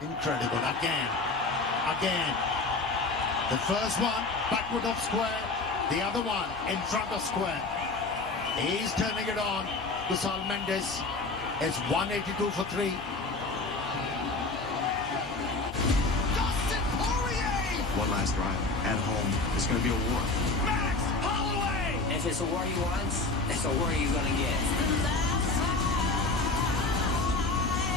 Incredible. Again. The first one, backward of square. The other one, in front of square. He's turning it on. Kusal Mendes is 182 for 3. One last drive at home. It's going to be a war. Max Holloway! If it's a war he wants, it's a war you're gonna get.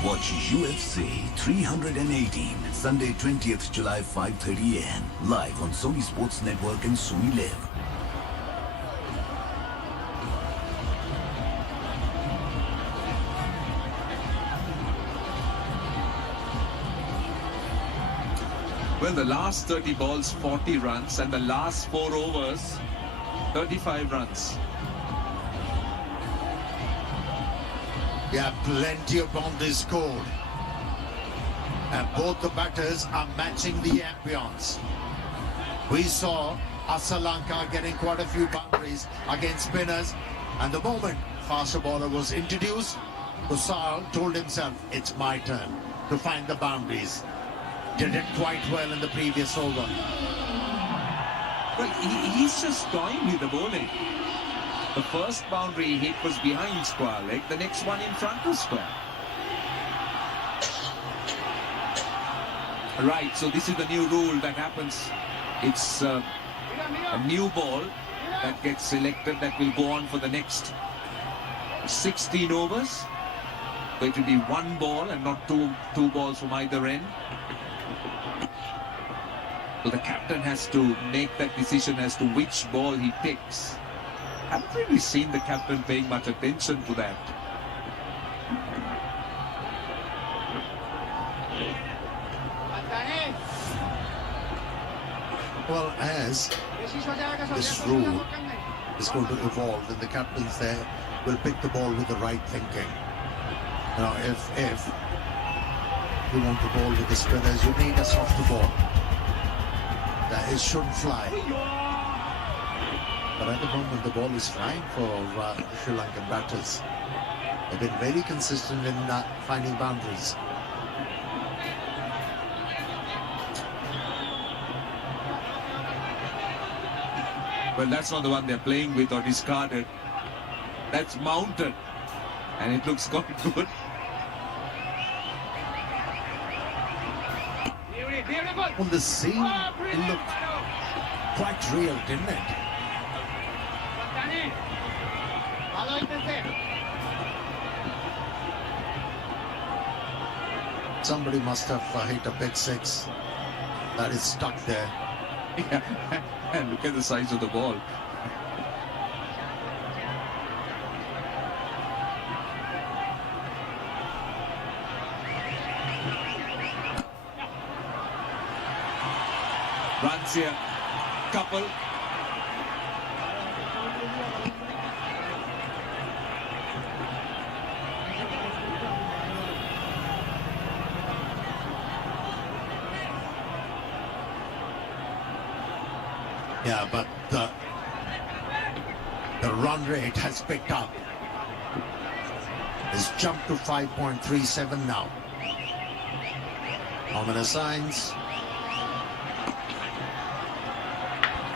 Watch UFC 318 Sunday 20th July 5:30 AM live on Sony Sports Network and Sony Live. Well, the last 30 balls, 40 runs, and the last 4 overs, 35 runs. Yeah, plenty of boundaries scored. And both the batters are matching the ambience. We saw Lanka getting quite a few boundaries against spinners. And the moment faster bowler was introduced, Kusal told himself, it's my turn to find the boundaries. Did it quite well in the previous over. Well, he's just toying with the bowling. The first boundary he hit was behind square leg, the next one in front of square. Right, so this is the new rule that happens. It's a new ball that gets selected that will go on for the next 16 overs. So it will be one ball and not two balls from either end. So the captain has to make that decision as to which ball he picks. I haven't really seen the captain paying much attention to that. Well, as this rule is going to evolve, and the captains there will pick the ball with the right thinking. Now, if you want to bowl with the spinners, you need a softer ball. That it shouldn't fly. But at the moment, the ball is flying for Sri Lankan batters. They've been very consistent in finding boundaries. Well, that's not the one they're playing with or discarded. That's mounted. And it looks quite good. On the scene, it looked quite real, didn't it? Somebody must have hit a big 6 that is stuck there. Yeah. And look at the size of the ball. Runs here, couple. Yeah, but the run rate has picked up. It's jumped to 5.37 now. Ominous signs.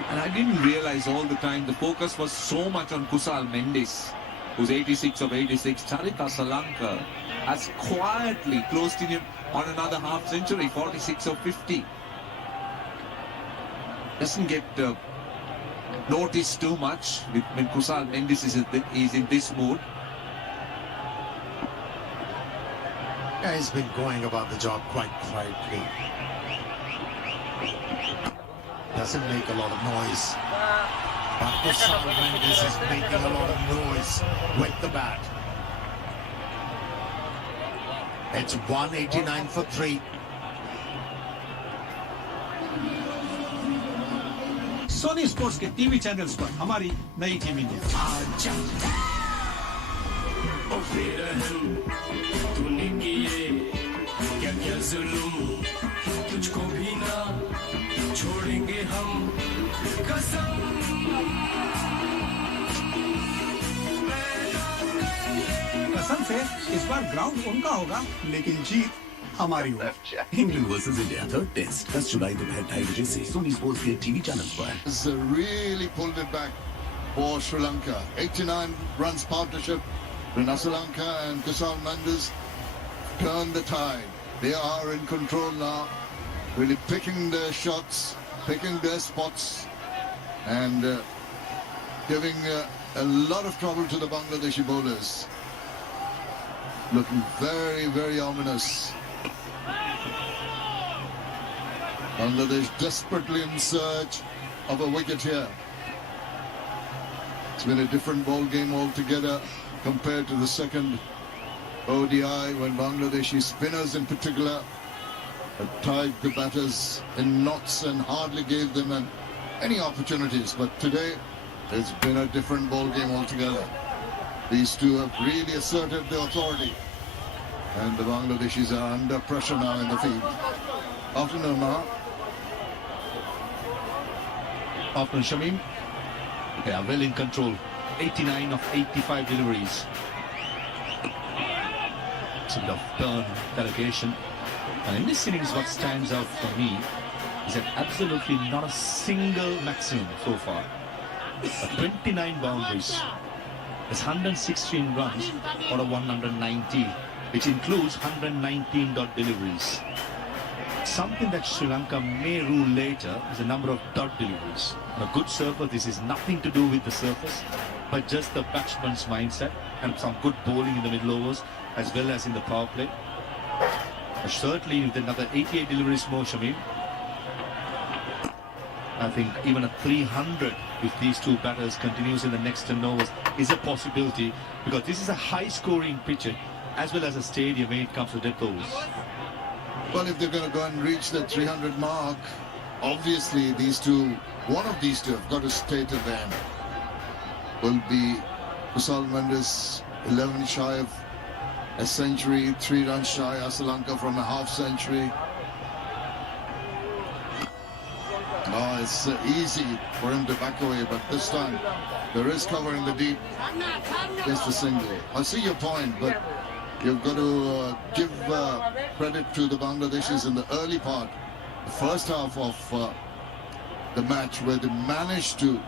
And I didn't realize all the time the focus was so much on Kusal Mendes, who's 86 of 86. Charith Lanka has quietly closed in on another half century, 46 of 50. Doesn't get noticed too much when Kusal Mendes is in this mood. Yeah, he's been going about the job quite quietly. Doesn't make a lot of noise. But Kusal Mendes is making a lot of noise with the bat. It's 189 for 3. Soni Sports के TV channels पर हमारी नई team India तुझको भी ना छोड़ेंगे हम कसम कसम से इस बार ग्राउंड उनका होगा लेकिन जीत हमारी ओर। England versus India third test 10 जुलाई दोपहर 2:30 बजे से सोनी स्पोर्ट्स के टीवी चैनल पर। Has really pulled it back for Sri Lanka. 89 runs partnership between Sri Lanka and Kusal Mendes turned the tide. They are in control now, really picking their shots, picking their spots, and giving a lot of trouble to the Bangladeshi bowlers. Looking very, very ominous. Bangladesh desperately in search of a wicket here. It's been a different ball game altogether compared to the second ODI, when Bangladeshi spinners in particular have tied the batters in knots and hardly gave them any opportunities. But today it's been a different ball game altogether. These two have really asserted their authority, and the Bangladeshis are under pressure now in the field. Afternoon, Maha. Afternoon, Shamim. They are well in control. 89 of 85 deliveries. It's a bit of turn delegation. And in this innings, what stands out for me is that absolutely not a single maximum so far. 29 boundaries. There's 116 runs out of 190, which includes 119 dot deliveries. Something that Sri Lanka may rule later is the number of dot deliveries. On a good surface, this is nothing to do with the surface, but just the batsman's mindset and some good bowling in the middle overs as well as in the power play. Certainly with another 88 deliveries more, Shamim, I think even a 300 if these two batters continues in the next 10 overs is a possibility, because this is a high scoring pitch as well as a stadium when it comes to death overs. Well, if they're going to go and reach the 300 mark, obviously these two, one of these two have got to stay to the end. Will be Kusal Mendes 11 shy of a century, 3 runs shy, Sri Lanka from a half century. Oh, it's easy for him to back away, but this time there is cover in the deep. Just a single. I see your point, but you've got to give credit to the Bangladeshis in the early part, the first half of the match, where they managed to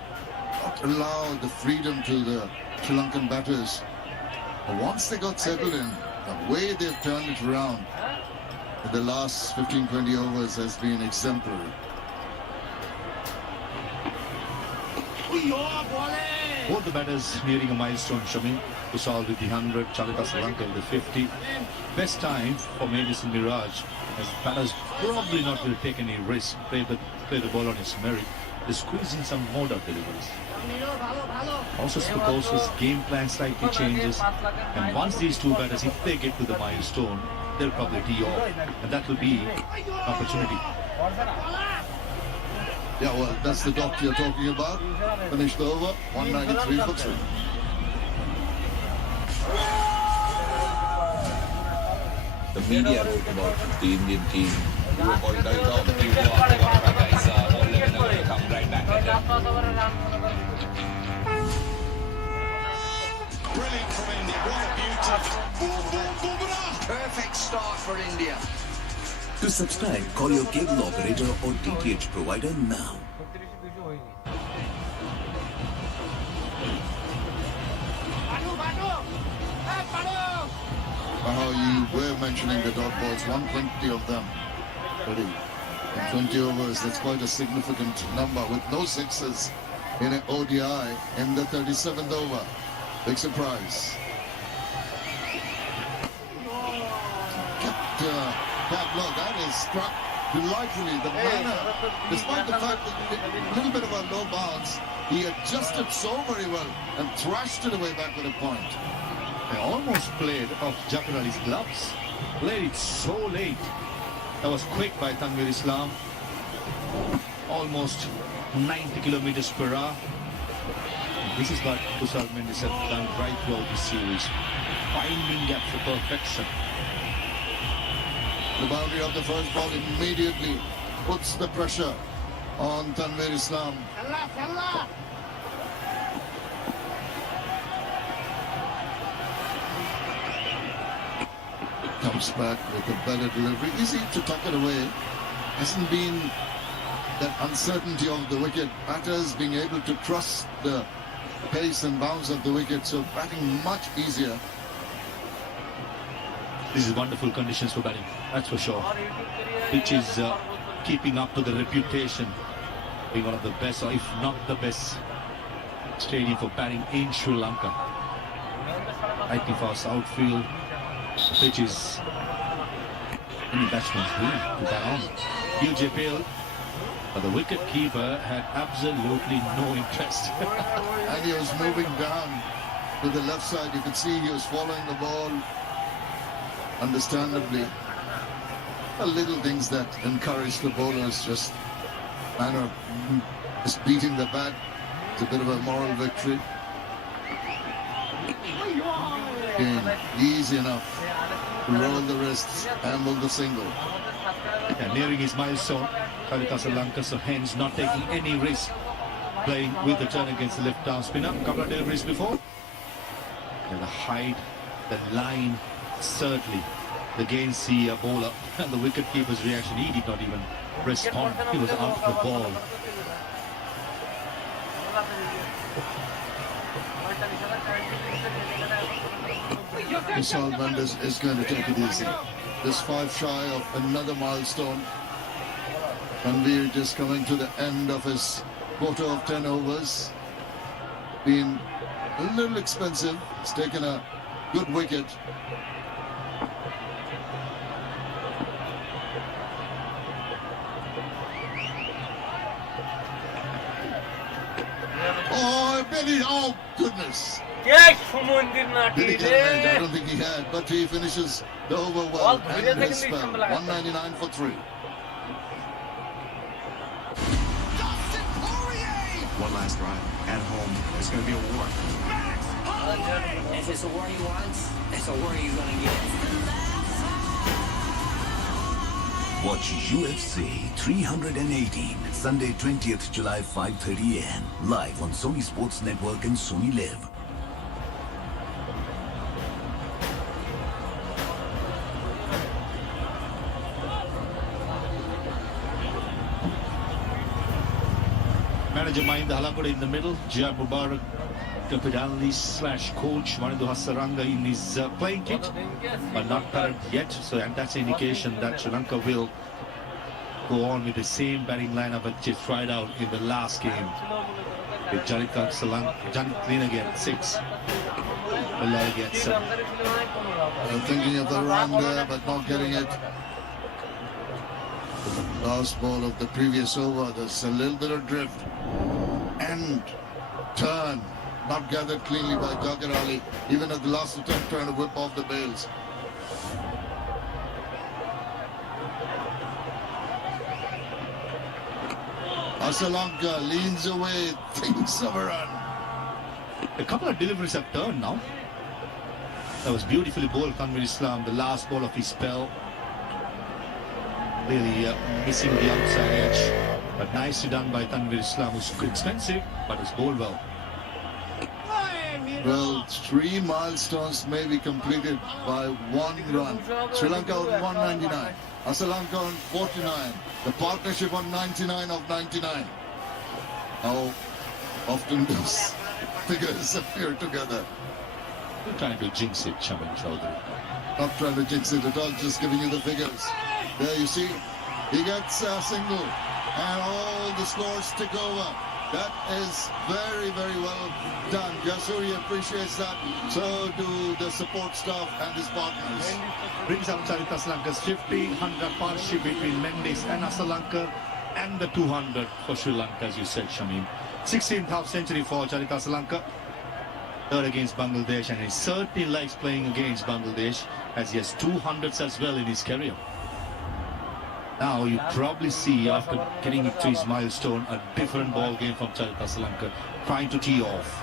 not allow the freedom to the Sri Lankan batters. But once they got settled in, the way they've turned it around in the last 15-20 overs has been exemplary. Both the batters nearing a milestone, Shamim. Kusal with the 100, Chalita Sri Lanka with the 50. Best time for Mendes and Miraj, as batters probably not will take any risk, play the ball on his merit. They squeeze in some more dot deliveries. Also, because his game plan slightly changes, and once these two batters, if they get to the milestone, they'll probably tee off, and that will be an opportunity. Yeah, well, that's the dot you're talking about. Finished over, 193 for 3. The media wrote about the Indian team. You were called guys out. You were guys all living away, come right back at them. Brilliant from India. What a beauty. Perfect start for India. To subscribe, call your cable operator or DTH provider now. You were mentioning the dot balls, 120 of them already in 20 overs. That's quite a significant number, with no sixes in an ODI in the 37th over. Big surprise. Kept Pablo, that is struck delightfully. The manner, despite the fact that a little bit of a low bounce, he adjusted so very well and thrashed it away back with a point. They almost played off Jafar Ali's gloves. Played it so late. That was quick by Tanvir Islam. Almost 90 kilometers per hour. This is what Kusal Mendes have done right throughout this series. Finding gaps for perfection. The boundary of the first ball immediately puts the pressure on Tanvir Islam. comes back with a better delivery. Easy to tuck it away. Hasn't been that uncertainty of the wicket. Batters being able to trust the pace and bounce of the wicket, so batting much easier. This is wonderful conditions for batting, that's for sure. Pitch is keeping up to the reputation, being one of the best, or if not the best, stadium for batting in Sri Lanka. Lightning fast outfield. The pitch is any batsman's dream to bat on. UJPL, but the wicket keeper had absolutely no interest. And he was moving down to the left side. You could see he was following the ball. Understandably, the little things that encourage the bowlers, just manner of just beating the bat. It's a bit of a moral victory. Again, easy enough to roll the wrists, handle the single. Yeah, nearing his milestone, Sri Lanka, so hence not taking any risk playing with the turn against the left arm spinner. Couple of deliveries before. And the height, the line, certainly against the bowler, and the wicket keeper's reaction, he did not even respond. He was out of the ball. Vishal Mendes is going to take it easy. Just 5 shy of another milestone. Ranveer just coming to the end of his quota of 10 overs. Been a little expensive. He's taken a good wicket. Oh, Benny, oh goodness. Yes, Sumundir Did he get a range? I don't think he had, but he finishes the over well and his spell. 199 for 3. One last drive at home. It's going to be a war. If it's a war he wants, it's a war he's going to get. Watch UFC 318, Sunday 20th July 5:30 a.m. live on Sony Sports Network and Sony Live. Manager Mahinda Halakoda in the middle, Jia Mubarak, captain/coach Manindra Hasaranga in his playing kit, but not current yet. So, and that's an indication that Sri Lanka will go on with the same batting lineup that they tried out in the last game. With Janit Lin again 6, Malay again 7. Thinking of the run there, but not getting it. Last ball of the previous over, there's a little bit of drift and turn, not gathered cleanly by Ghagar Ali, even at the last attempt trying to whip off the bails. Sri Lanka leans away, thinks of a run. A couple of deliveries have turned now. That was beautifully bowled, Tanvir Islam, the last ball of his spell. Really missing the outside edge, but nicely done by Tanvir Islam, who's expensive, but it's bowled well. Well, 3 milestones may be completed by 1 run. Sri Lanka on 199, Sri Lanka on 49, the partnership on 99 of 99. How often does figures appear together? You're trying to jinx it, Chaman Chaudhary. Not trying to jinx it at all, just giving you the figures. There you see, he gets a single and all the scores tick over. That is very, very well done. Jasuri appreciates that. So do the support staff and his partners. Brings up Charita Sri Lanka's 50-100 partnership between Mendes and Sri Lanka, and the 200 for Sri Lanka, as you said, Shamim. 16th half century for Charita Sri Lanka. Third against Bangladesh, and he certainly likes playing against Bangladesh, as he has 200s as well in his career. Now you probably see, after getting it to his milestone, a different ball game from Charita Sri Lanka, trying to tee off.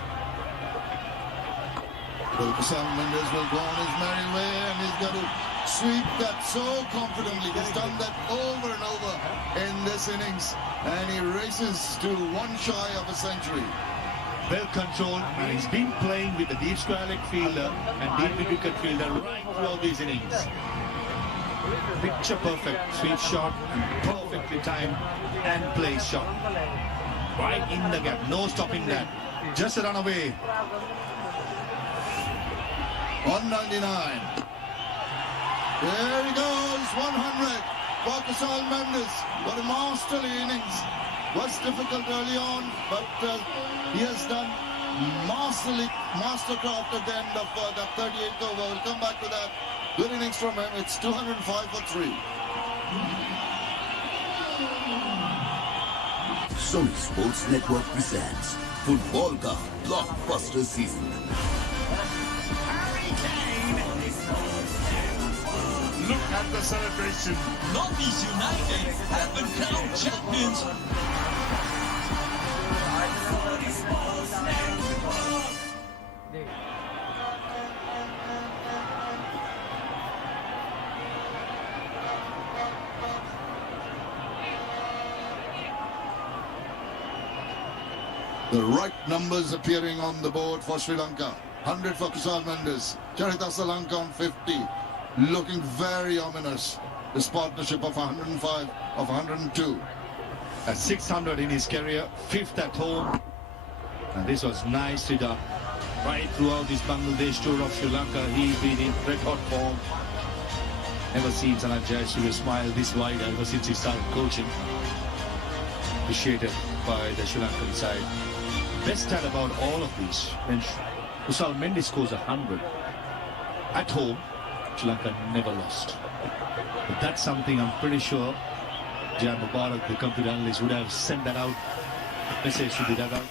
Well, Sam Mendes will go on his merry way, and he's got to sweep that so confidently. He's done that over and over in this innings, and he races to 1 shy of a century. Well controlled, and he's been playing with the deep square leg fielder and deep wicket fielder right throughout these innings. Picture perfect sweep shot, perfectly timed and play shot. Right in the gap, no stopping that. Just a run away. 199. There he goes, 100. Pakistan Mendes, what a masterly innings. Was difficult early on, but he has done mastercraft at the end of that 38th over. We'll come back to that. Good innings from him. It's 205 for 3. Sony Sports Network presents Football Ka Blockbuster Season. Look at the celebration. Northeast United have been crowned champions. The right numbers appearing on the board for Sri Lanka. 100 for Kusal Mendes. Charita Salanka on 50. Looking very ominous. This partnership of 105, of 102. At 600 in his career, 5th at home. And this was nicely done. Right throughout this Bangladesh tour of Sri Lanka, he's been in red hot form. Never seen Sanat Jayasuriya smile this wide ever since he started coaching. Appreciated by the Sri Lankan side. Best stat about all of these, when Kusal Mendes scores 100 at home, Sri Lanka never lost. But that's something I'm pretty sure Jan Mubarak, the computer analyst, would have sent that out message to the dugout.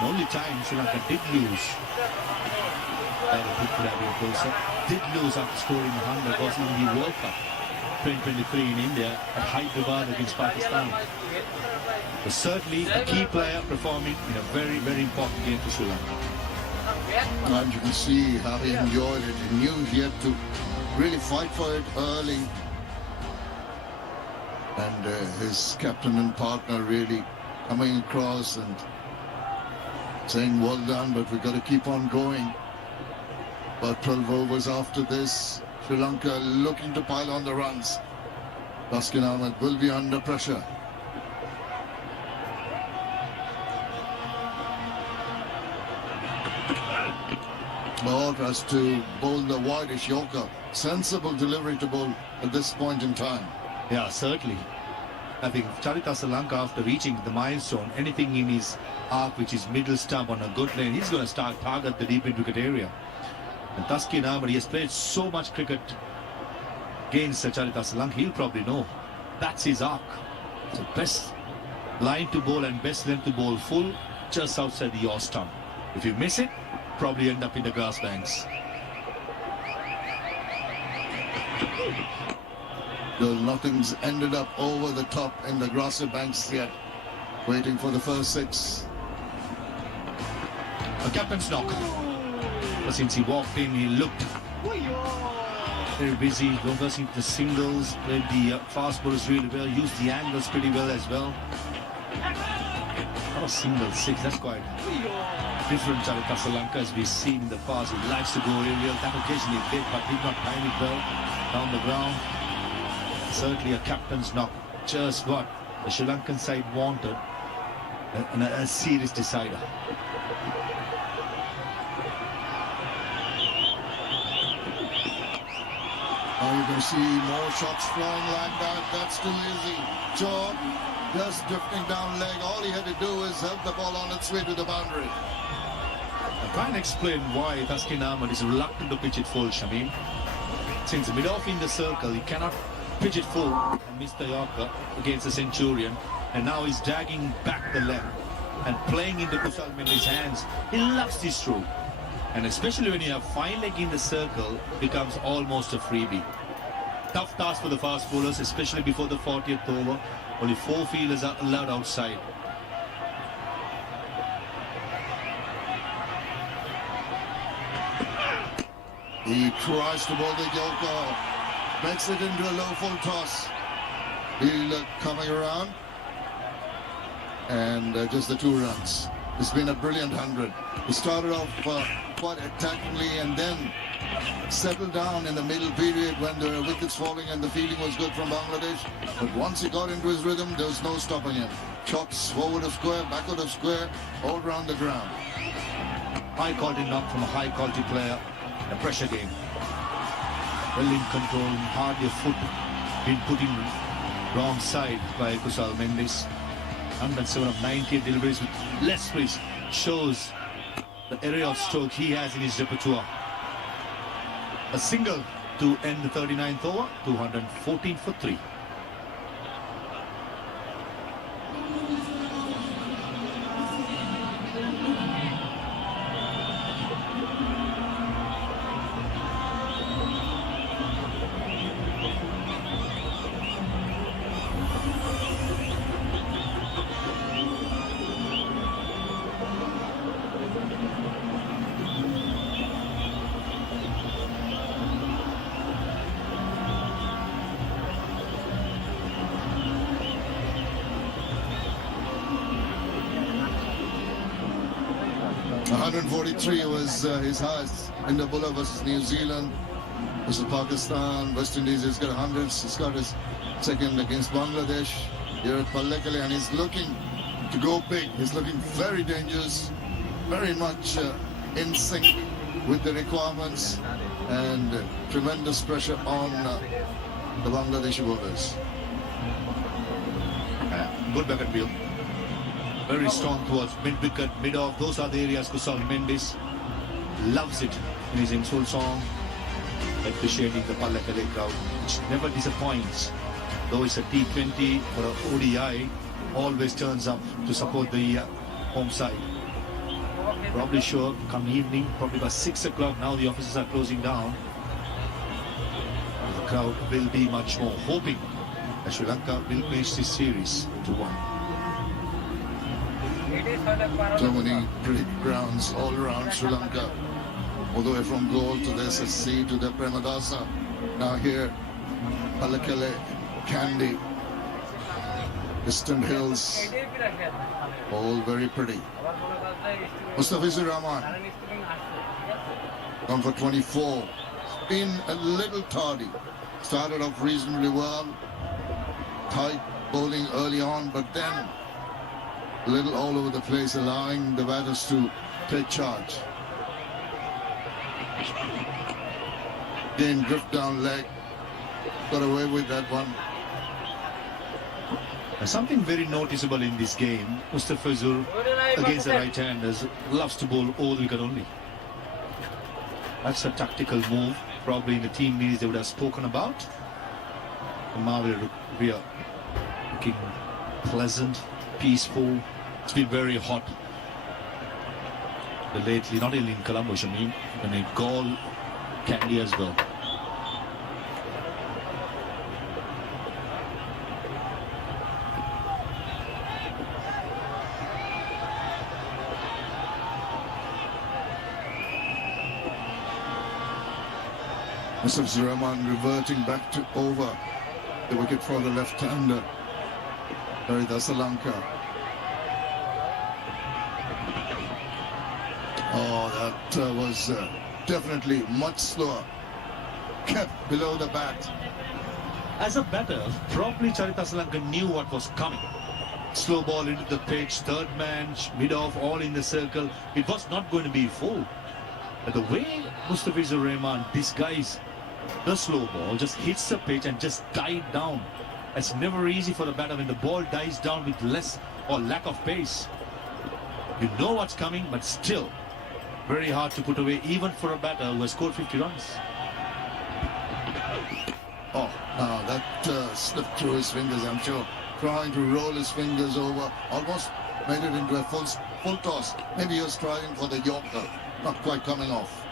The only time Sri Lanka did lose, did lose after scoring 100 was in the World Cup 2023 in India at Hyderabad against Pakistan. But certainly a key player performing in a very, very important game for Sri Lanka. And you can see how he enjoyed it. He knew he had to really fight for it early. And his captain and partner really coming across and saying, well done, but we've got to keep on going. About 12 overs after this, Sri Lanka looking to pile on the runs. Baskin Ahmed will be under pressure. Lord has to bowl the widest Yorker. Sensible delivery to bowl at this point in time. Yeah, certainly. I think Charita Salanka, after reaching the milestone, anything in his arc which is middle stump on a good lane, he's going to start target the deep wicket area. And Taskin Ahmed, he has played so much cricket against Charita Salanka, he'll probably know that's his arc. So best line to bowl and best length to bowl full, just outside the yaw stump. If you miss it, probably end up in the grass banks. Well, nothing's ended up over the top in the grassy banks yet. Waiting for the first 6. A captain's knock. But since he walked in, he looked very busy, reversing the singles, played the fast bowlers really well, used the angles pretty well as well. Not a single 6, that's quite different Charita Salanka as we've seen in the past. He likes to go aerial, that occasionally did, but did not time it well down the ground. Certainly a captain's knock, just what the Sri Lankan side wanted, a serious decider. Now you can see more shots flying like that. That's too easy. Job just drifting down leg. All he had to do is help the ball on its way to the boundary. I'm trying to explain why Taskin Ahmed is reluctant to pitch it full, Shamim. Since mid-off in the circle, he cannot pitch it full and miss the Yorker against the Centurion. And now he's dragging back the left and playing into Kusal Mendes' hands. He loves this stroke. And especially when you have fine leg in the circle, it becomes almost a freebie. Tough task for the fast bowlers, especially before the 40th over. Only 4 fielders are allowed outside. He tries to bowl the Yorker, makes it into a low full toss. He'll coming around, and just the 2 runs. It's been a brilliant 100. He started off quite attackingly, and then settled down in the middle period when there were wickets falling and the fielding was good from Bangladesh. But once he got into his rhythm, there was no stopping him. Shots forward of square, backward of square, all round the ground. High quality knock from a high quality player in a pressure game. Well in control, hardly a foot been put in wrong side by Kusal Mendes. 107 of 98 deliveries with less space shows the area of stroke he has in his repertoire. A single to end the 39th over, 214 for 3. Was his highest in the bowler versus New Zealand, versus Pakistan. West Indies has got 100s. He's got his second against Bangladesh here at Pallekele, and he's looking to go big. He's looking very dangerous, very much in sync with the requirements, and tremendous pressure on the Bangladeshi bowlers. Good back and field. Very strong towards mid-wicket, mid-off. Those are the areas Kusal Mendes loves it in his intro song, appreciating the Pallekele crowd, which never disappoints. Though it's a T20 or a ODI, always turns up to support the home side. Probably sure come evening, probably by 6 o'clock, now the offices are closing down. The crowd will be much more, hoping that Sri Lanka will finish this series to 1. So many pretty grounds all around Sri Lanka, all the way from Goal to the SSC to the Premadasa. Now here, Pallekele, Kandy, distant hills, all very pretty. Mustafizur Rahman, gone for 24. Been a little tardy. Started off reasonably well, tight bowling early on, but then a little all over the place, allowing the batters to take charge. Again, drift down leg, got away with that one. Something very noticeable in this game, Mustafizur against the right-handers loves to bowl over the wicket only. That's a tactical move. Probably in the team meetings they would have spoken about. And now we are looking pleasant, peaceful. It's been very hot lately, not only in Colombo, Shamim, and in Gaul, Kandy as well. Mustafizur Rahman reverting back to over the wicket for the left-hander, Lanka. Oh, that was definitely much slower. Kept below the bat. As a batter, probably Lanka knew what was coming. Slow ball into the pitch, third man, mid-off, all in the circle. It was not going to be full. But the way Mustafizur Rahman disguised the slow ball, just hits the pitch and just died down. It's never easy for the batter when the ball dies down with less or lack of pace. You know what's coming, but still very hard to put away, even for a batter who has scored 50 runs. Oh, no, that slipped through his fingers, I'm sure. Trying to roll his fingers over, almost made it into a full toss. Maybe he was trying for the Yorker, not quite coming off.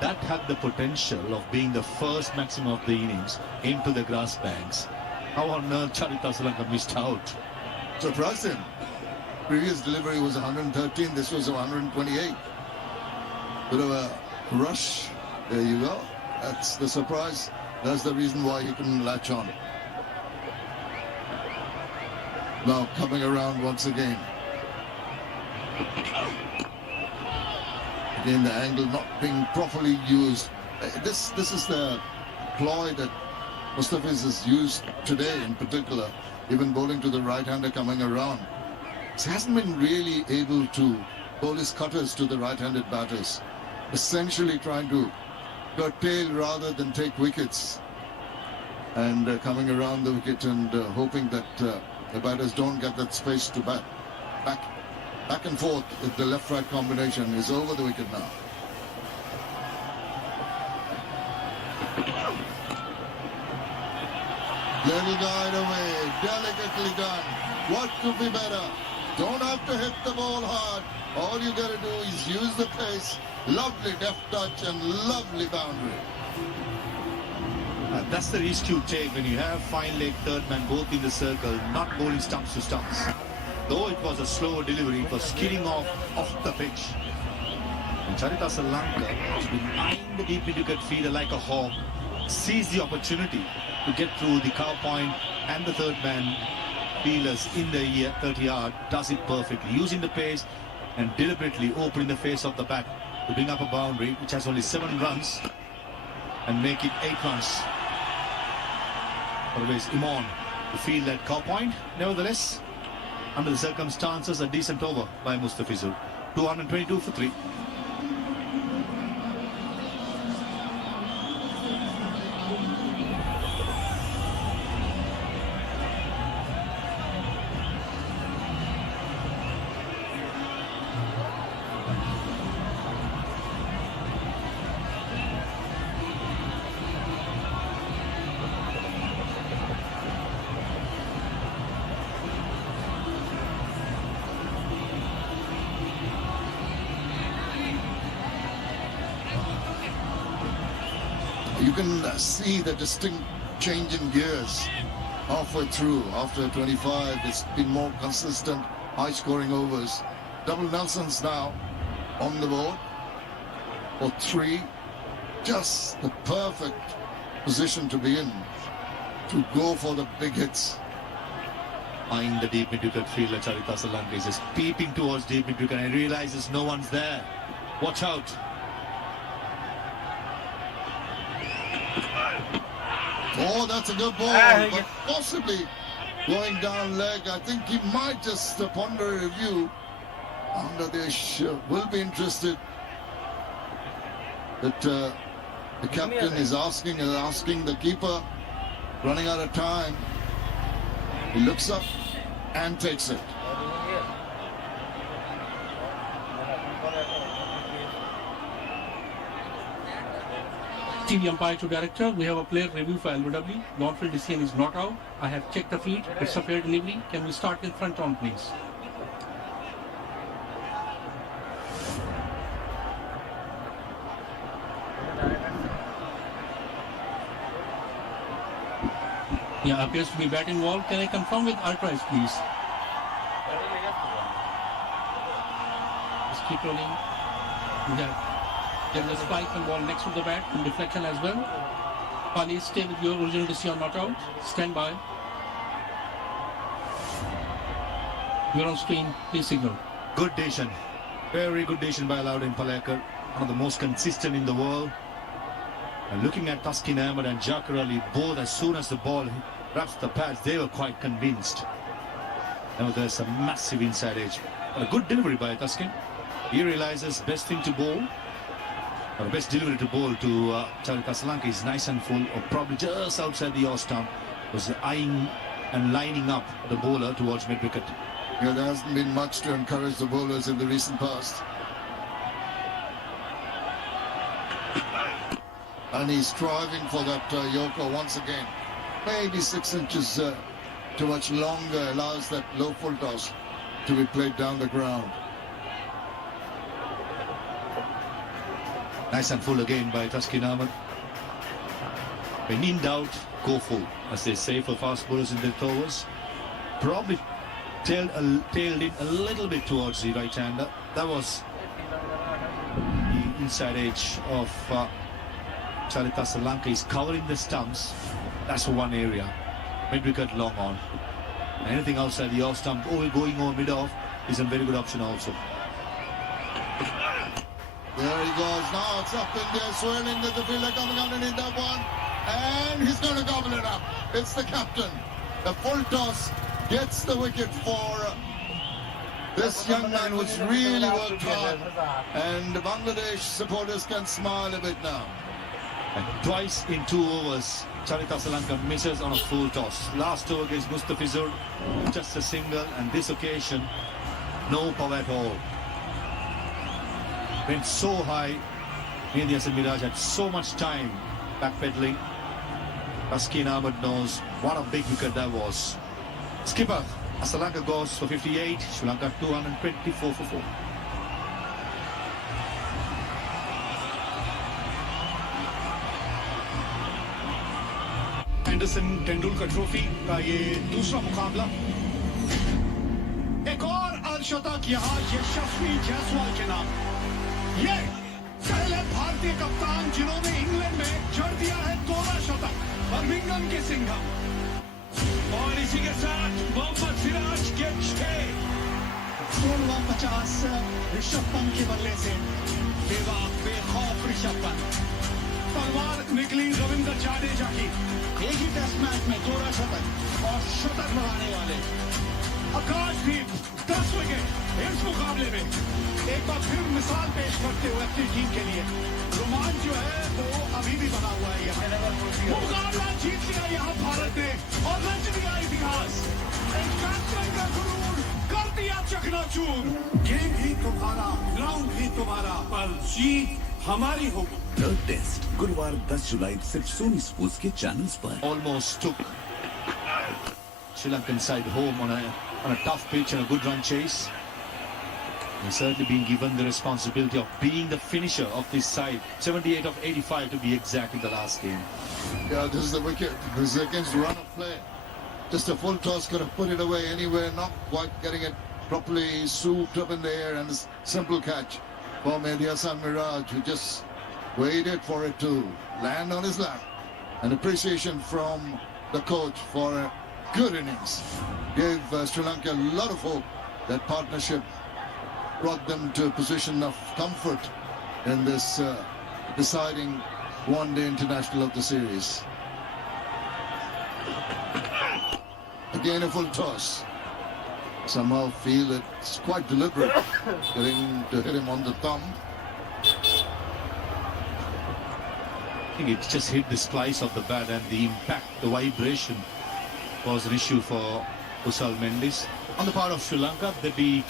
That had the potential of being the first maximum of the innings into the grass banks. How on earth Charita Lanka missed out? Surprised him. Previous delivery was 113, this was 128. Bit of a rush. There you go. That's the surprise. That's the reason why he couldn't latch on. Now coming around once again. Again, the angle not being properly used this is the ploy that Mustafiz has used today in particular, even bowling to the right-hander coming around. He hasn't been really able to bowl his cutters to the right-handed batters, essentially trying to curtail rather than take wickets, and coming around the wicket and hoping that the batters don't get that space to bat. Back and forth with the left-right combination is over the wicket now. Little guide away, delicately done. What could be better? Don't have to hit the ball hard. All you got to do is use the pace. Lovely deft touch and lovely boundary. That's the risk you take when you have fine leg third man both in the circle, not bowling stumps to stumps. Though it was a slow delivery, it was skidding off the pitch. And Charita Lanka has been eyeing the deep mid-wicket fielder like a hawk, sees the opportunity to get through the cow point and the third man fielders in the 30-yard, does it perfectly, using the pace and deliberately opening the face of the bat to bring up a boundary which has only 7 runs and make it 8 runs. Always Imon to field at cow point. Nevertheless, under the circumstances, a decent over by Mustafizur. 222 for 3. You can see the distinct change in gears halfway through. After 25, it's been more consistent, high-scoring overs. Double Nelsons now on the board for 3. Just the perfect position to be in to go for the big hits. Eyeing the deep mid-wicket fielder, Charita Lanka is just peeping towards deep mid-wicket and realizes no one's there. Watch out. Oh, that's a good ball, but possibly going down leg. I think he might just ponder a review. Bangladesh will be interested that the captain is asking the keeper, running out of time. He looks up and takes it. Team umpire to director, we have a player review for LBW. Non-field decision is not out. I have checked the feed. It's a fair delivery. Can we start in front on, please? Yeah, appears to be bat involved. Can I confirm with Ultras, please? Just keep rolling. Yeah. There is a spike and ball next to the bat and deflection as well. Pali, stay with your original decision, not out. Stand by. You're on screen. Please signal. Good decision. Very good decision by Alauddin Palekar. One of the most consistent in the world. And looking at Taskin Ahmed and Jakar Ali, both as soon as the ball wraps the pads, they were quite convinced. Now there's a massive inside edge. A good delivery by Taskin. He realizes best thing to bowl, or best delivery to bowl to Charita Lanka is nice and full, or probably just outside the off stump, was eyeing and lining up the bowler towards mid-wicket. Yeah, there hasn't been much to encourage the bowlers in the recent past. And he's striving for that Yorker once again. Maybe 6 inches too much longer, allows that low full toss to be played down the ground. Nice and full again by Taskin Ahmed. When in doubt, go full, as they say for fast bowlers in their overs. Probably tailed in a little bit towards the right-hander. That was the inside edge of Charita Lanka. Is covering the stumps. That's one area. Mid-wicket long on. Anything outside the off stump, going over mid-off is a very good option also. There he goes. Now it's up in there, swirling with the fielder coming underneath that one. And he's going to gobble it up. It's the captain. The full toss gets the wicket for this young man who's really worked hard. And the Bangladesh supporters can smile a bit now. And twice in 2 overs, Charita Lanka misses on a full toss. Last over against Mustafizur, just a single, and this occasion, no power at all. Went so high, Mehdi Hasan Miraj had so much time backpedaling. Raskin Ahmed knows what a big wicket that was. Skipper, Sri Lanka goes for 58, Sri Lanka 224 for 4. Anderson Tendulkar trophy का ये दूसरा मुकाबला एक और अर्धशतक यहाँ यशस्वी जायसवाल के नाम ये पहले भारतीय कप्तान जिन्होंने इंग्लैंड में जड़ दिया है 12 शतक बर्मिंघम के सिंघम और इसी के साथ मोहम्मद सिराज के 1650 ऋषभ पंत के बल्ले से बेखौफ ऋषभ पंत तलवार निकली रविंद्र जाडेजा की एक ही टेस्ट मैच में 12 शतक और शतक लगाने वाले आकाशदीप 10 विकेट इस मुकाबले में एक बार फिर मिसाल पेश करते हुए अपनी टीम के लिए रोमांच जो है वो अभी भी बना हुआ है यहाँ मुकाबला जीत लिया यहाँ भारत ने और रच दिया इतिहास एक बैट्समैन का गुरूर कर दिया चकनाचूर गेम भी तुम्हारा ग्राउंड भी तुम्हारा पर जीत हमारी होगी थर्ड टेस्ट गुरुवार 10 जुलाई सिर्फ सोनी स्पोर्ट्स के चैनल्स पर. Almost took Sri Lankan side home on a tough pitch and a good run chase. He's certainly been given the responsibility of being the finisher of this side. 78 of 85 to be exact in the last game. Yeah, this is the wicket. This is against run of play. Just a full toss could have put it away anywhere, not quite getting it properly swooped up in the air, and a simple catch for Mehdi Hasan Miraj, who just waited for it to land on his lap. An appreciation from the coach for a good innings. Gave Sri Lanka a lot of hope. That partnership brought them to a position of comfort in this deciding one-day international of the series. Again a full toss. Somehow feel it's quite deliberate, getting to hit him on the thumb. I think it just hit the splice of the bat, and the impact, the vibration was an issue for Kusal Mendis. On the part of Sri Lanka, they'd be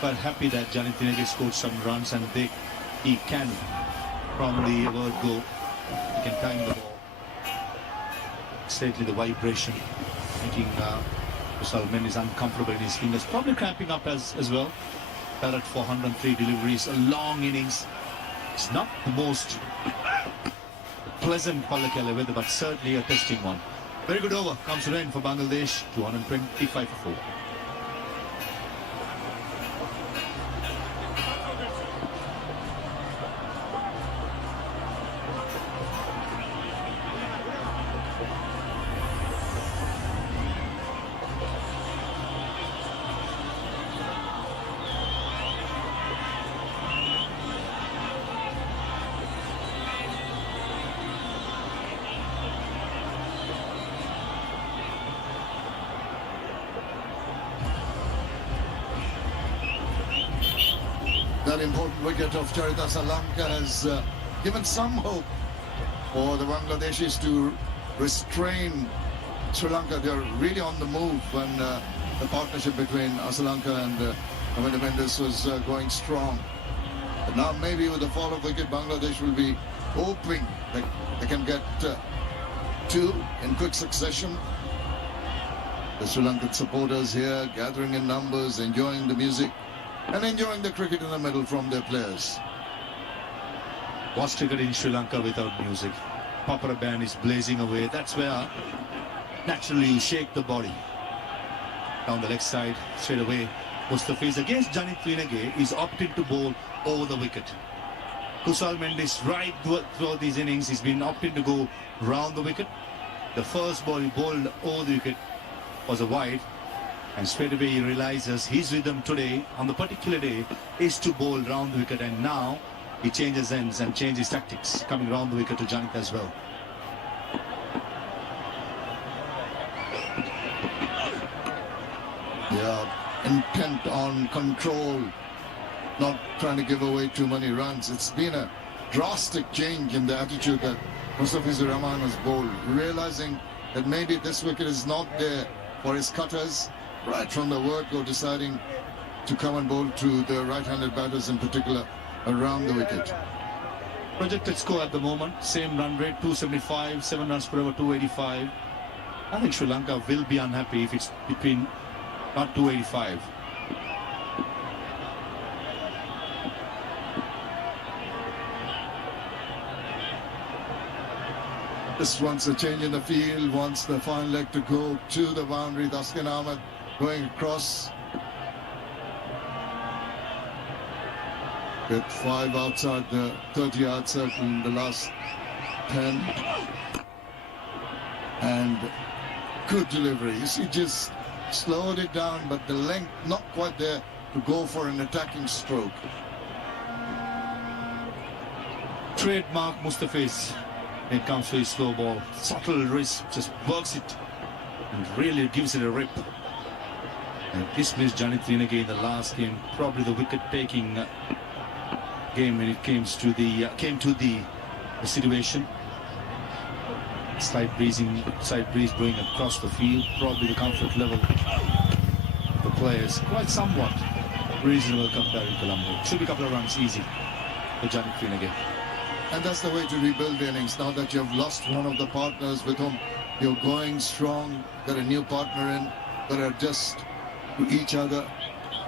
quite happy that Janit Tinege scored some runs, and he can, from the word go, he can time the ball. Certainly the vibration making Kusal Mendis uncomfortable in his fingers, probably cramping up as well. Parrot 403 deliveries, a long innings. It's not the most pleasant Palakele weather, but certainly a testing one. Very good over comes to end for Bangladesh, 225 for 4. That important wicket of Charita Lanka has given some hope for the Bangladeshis to restrain Sri Lanka. They're really on the move when the partnership between Asalanka and Ravinda Mendes was going strong. But now maybe with the fall of wicket, Bangladesh will be hoping that they can get two in quick succession. The Sri Lankan supporters here gathering in numbers, enjoying the music and enjoying the cricket in the middle from their players. What's cricket in Sri Lanka without music? Papara band is blazing away. That's where naturally you shake the body. Down the leg side, straight away. Mustafiz against Janit Vinage is opted to bowl over the wicket. Kusal Mendis right throughout these innings, he's been opted to go round the wicket. The first ball he bowled over the wicket was a wide, and straight away he realizes his rhythm today, on the particular day, is to bowl round the wicket, and now he changes ends and changes tactics, coming around the wicket to Janit as well. Yeah, intent on control, not trying to give away too many runs. It's been a drastic change in the attitude that Mustafizur Rahman has bowled, realizing that maybe this wicket is not there for his cutters, right from the word-go deciding to come and bowl to the right-handed batters in particular around the wicket. Projected score at the moment, same run rate, 275, 7 runs per over, 285. I think Sri Lanka will be unhappy if it's between not 285. This wants a change in the field, wants the fine leg to go to the boundary. Taskin Ahmed going across. Get 5 outside the 30-yard circle in the last 10. And good delivery. You see, just slowed it down, but the length not quite there to go for an attacking stroke. Trademark Mustafiz when it comes to his slow ball. Subtle wrist, just works it and really gives it a rip. And this missed Janit Trinage in the last game, probably the wicket-taking game when it came to the situation. Slight breeze blowing across the field, probably the comfort level of the players quite somewhat reasonable compared to Colombo. Should be a couple of runs easy for Janit Trinage. And that's the way to rebuild the innings. Now that you've lost one of the partners with whom you're going strong, got a new partner in, got to adjust to each other,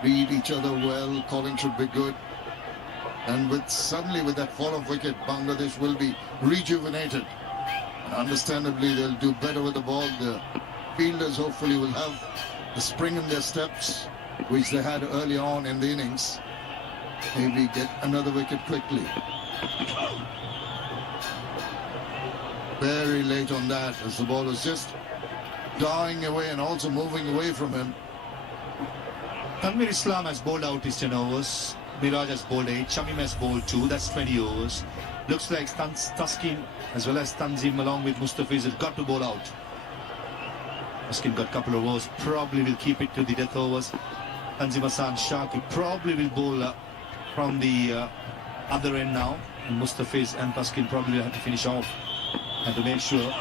read each other well, calling should be good. And suddenly with that fall of wicket, Bangladesh will be rejuvenated. And understandably, they'll do better with the ball. The fielders hopefully will have the spring in their steps, which they had early on in the innings. Maybe get another wicket quickly. Very late on that, as the ball was just dying away and also moving away from him. Tanvir Islam has bowled out his 10 overs. Miraj has bowled 8. Shamim has bowled 2. That's 20 overs. Looks like Taskin as well as Tanzim along with Mustafiz have got to bowl out. Taskin got a couple of overs. Probably will keep it to the death overs. Tanzim Hassan Shaki probably will bowl from the other end now. And Mustafiz and Taskin probably will have to finish off. And to make sure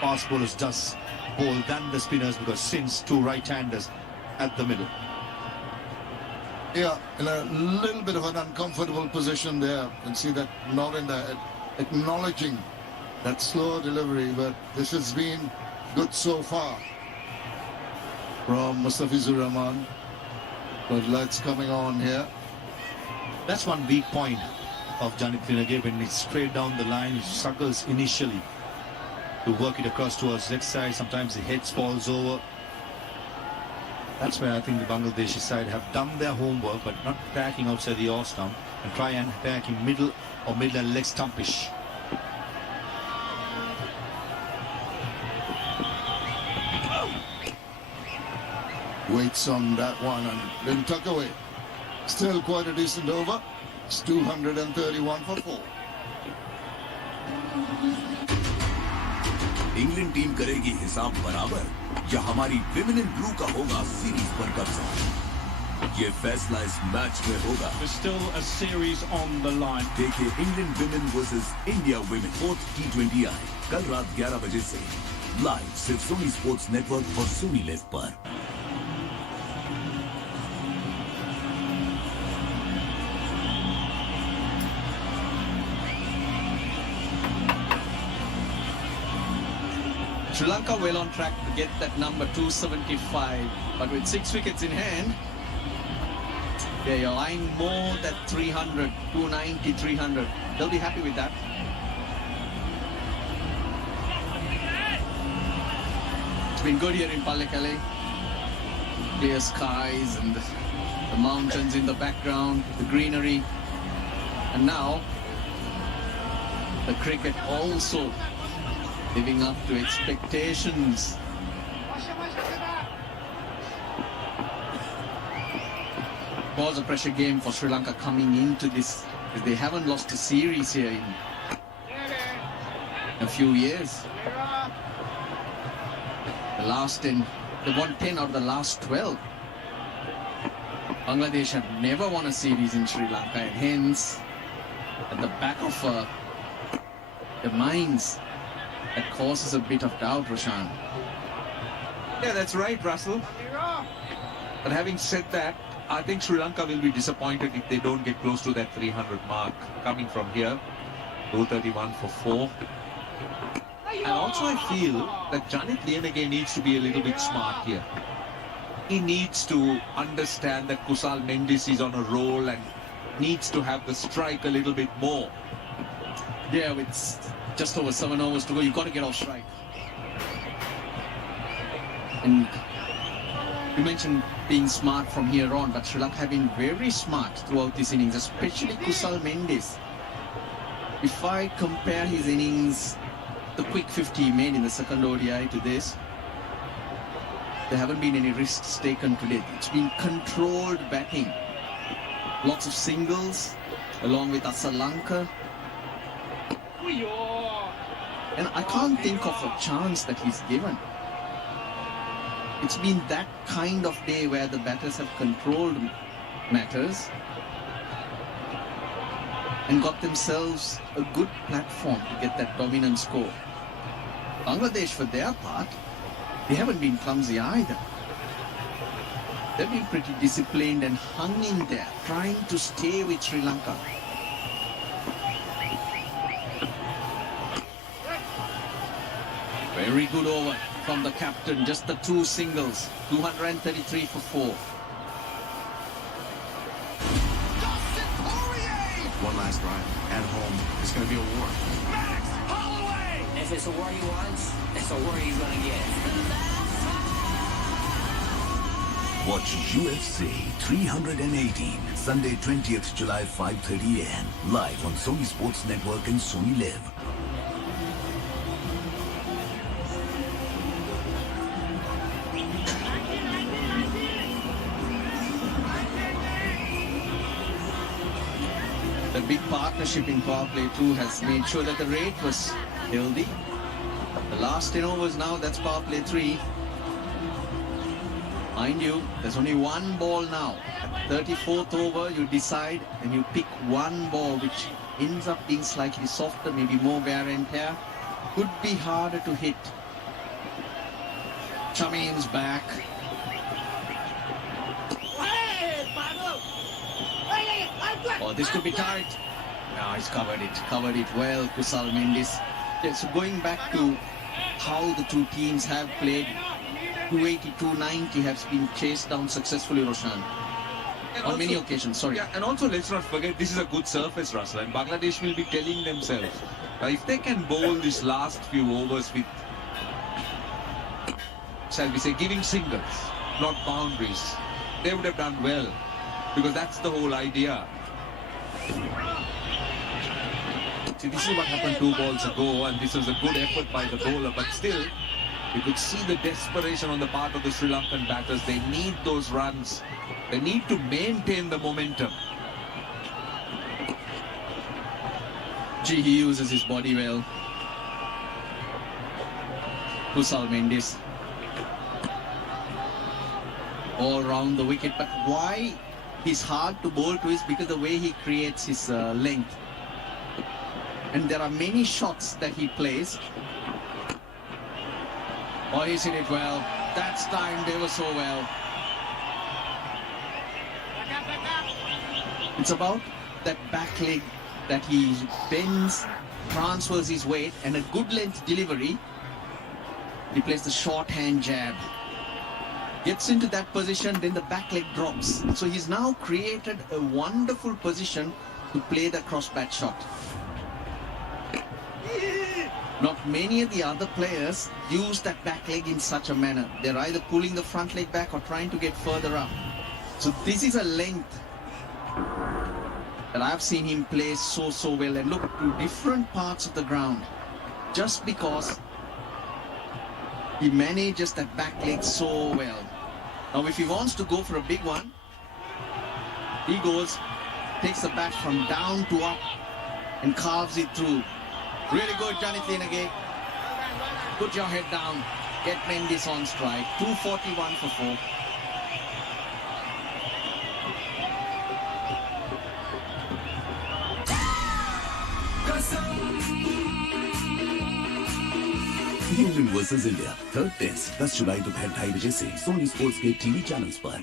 fast bowlers just bowl than the spinners, because since 2 right-handers at the middle. Yeah, in a little bit of an uncomfortable position there. You can see that nod in there, acknowledging that slow delivery, but this has been good so far from Mustafizur Rahman. But lights coming on here. That's one weak point of Janit Trinage. When it's straight down the line, he struggles initially to work it across towards leg side. Sometimes the head falls over. That's where I think the Bangladeshi side have done their homework, but not attacking outside the off stump and try and attack in middle or middle and leg stumpish. Waits on that one and then tuck away. Still quite a decent over. It's 231 for 4. England team करेगी हिसाब बराबर या हमारी women in blue का होगा series पर कब्जा? ये फैसला इस मैच में होगा. There's still a series on the line. देखिए England women versus India women 4th T20I कल रात 11 बजे से लाइव सिर्फ सोनी स्पोर्ट्स नेटवर्क और सोनी लिव पर. Sri Lanka well on track to get that number 275, but with 6 wickets in hand, they're eyeing more than 300, 290, 300. They'll be happy with that. It's been good here in Pallekele. Clear skies and the mountains in the background, the greenery. And now, the cricket also living up to expectations. Was a pressure game for Sri Lanka coming into this Because they haven't lost a series here in a few years. The last 10, they won 10 out of the last 12. Bangladesh have never won a series in Sri Lanka, and hence, at the back of the minds, that causes a bit of doubt, Roshan. Yeah, that's right, Russell. But having said that, I think Sri Lanka will be disappointed if they don't get close to that 300 mark coming from here. 231 for 4. And also I feel that Janit Lianage needs to be a little bit smart here. He needs to understand that Kusal Mendis is on a roll and needs to have the strike a little bit more. Yeah, with just over 7 overs to go, you've got to get off strike. And you mentioned being smart from here on, but Sri Lanka have been very smart throughout this innings, especially Kusal Mendis. If I compare his innings, the quick 50 he made in the second ODI to this, there haven't been any risks taken today. It's been controlled batting. Lots of singles, along with Lanka. And I can't think of a chance that he's given. It's been that kind of day where the batters have controlled matters and got themselves a good platform to get that dominant score. Bangladesh, for their part, they haven't been clumsy either. They've been pretty disciplined and hung in there, trying to stay with Sri Lanka. Very good over from the captain, just the 2 singles, 233 for 4. One last drive at home. It's going to be a war. If it's a war he wants, it's a war he's gonna get. Watch UFC 318, Sunday 20th July 5:30 a.m. live on Sony Sports Network and Sony Live. The big partnership in power play 2 has made sure that the rate was healthy. The last 10 overs now, that's power play 3. Mind you, there's only one ball now. At 34th over, you decide and you pick one ball which ends up being slightly softer, maybe more wear and tear. Could be harder to hit. Chamin's back. Oh, this could be tight. No, he's covered it well, Kusal Mendis. Yeah, so going back to how the two teams have played, 280, 290 has been chased down successfully, Roshan. On many occasions, sorry. Yeah, and also let's not forget, this is a good surface, Russell, and Bangladesh will be telling themselves, if they can bowl these last few overs with, shall we say, giving singles, not boundaries, they would have done well, because that's the whole idea. See, this is what happened 2 balls ago, and this was a good effort by the bowler, but still, you could see the desperation on the part of the Sri Lankan batters. They need those runs. They need to maintain the momentum. Gee, he uses his body well. Kusal Mendis. All round the wicket, but why he's hard to bowl to is because the way he creates his length. And there are many shots that he plays. Oh, he's hit it well. That's timed ever so well. It's about that back leg that he bends, transfers his weight, and a good length delivery. He plays the short hand jab. Gets into that position, then the back leg drops. So he's now created a wonderful position to play the cross bat shot. Not many of the other players use that back leg in such a manner. They're either pulling the front leg back or trying to get further up. So this is a length that I've seen him play so well, and look to different parts of the ground, just because he manages that back leg so well. Now if he wants to go for a big one, he goes takes the bat from down to up and carves it through. Really good, Janit Lienage. Put your head down. Get Mendes on strike. 241 for 4. England versus India, third test 10 जुलाई दोपहर 2:30 बजे से Sony Sports के TV channels पर।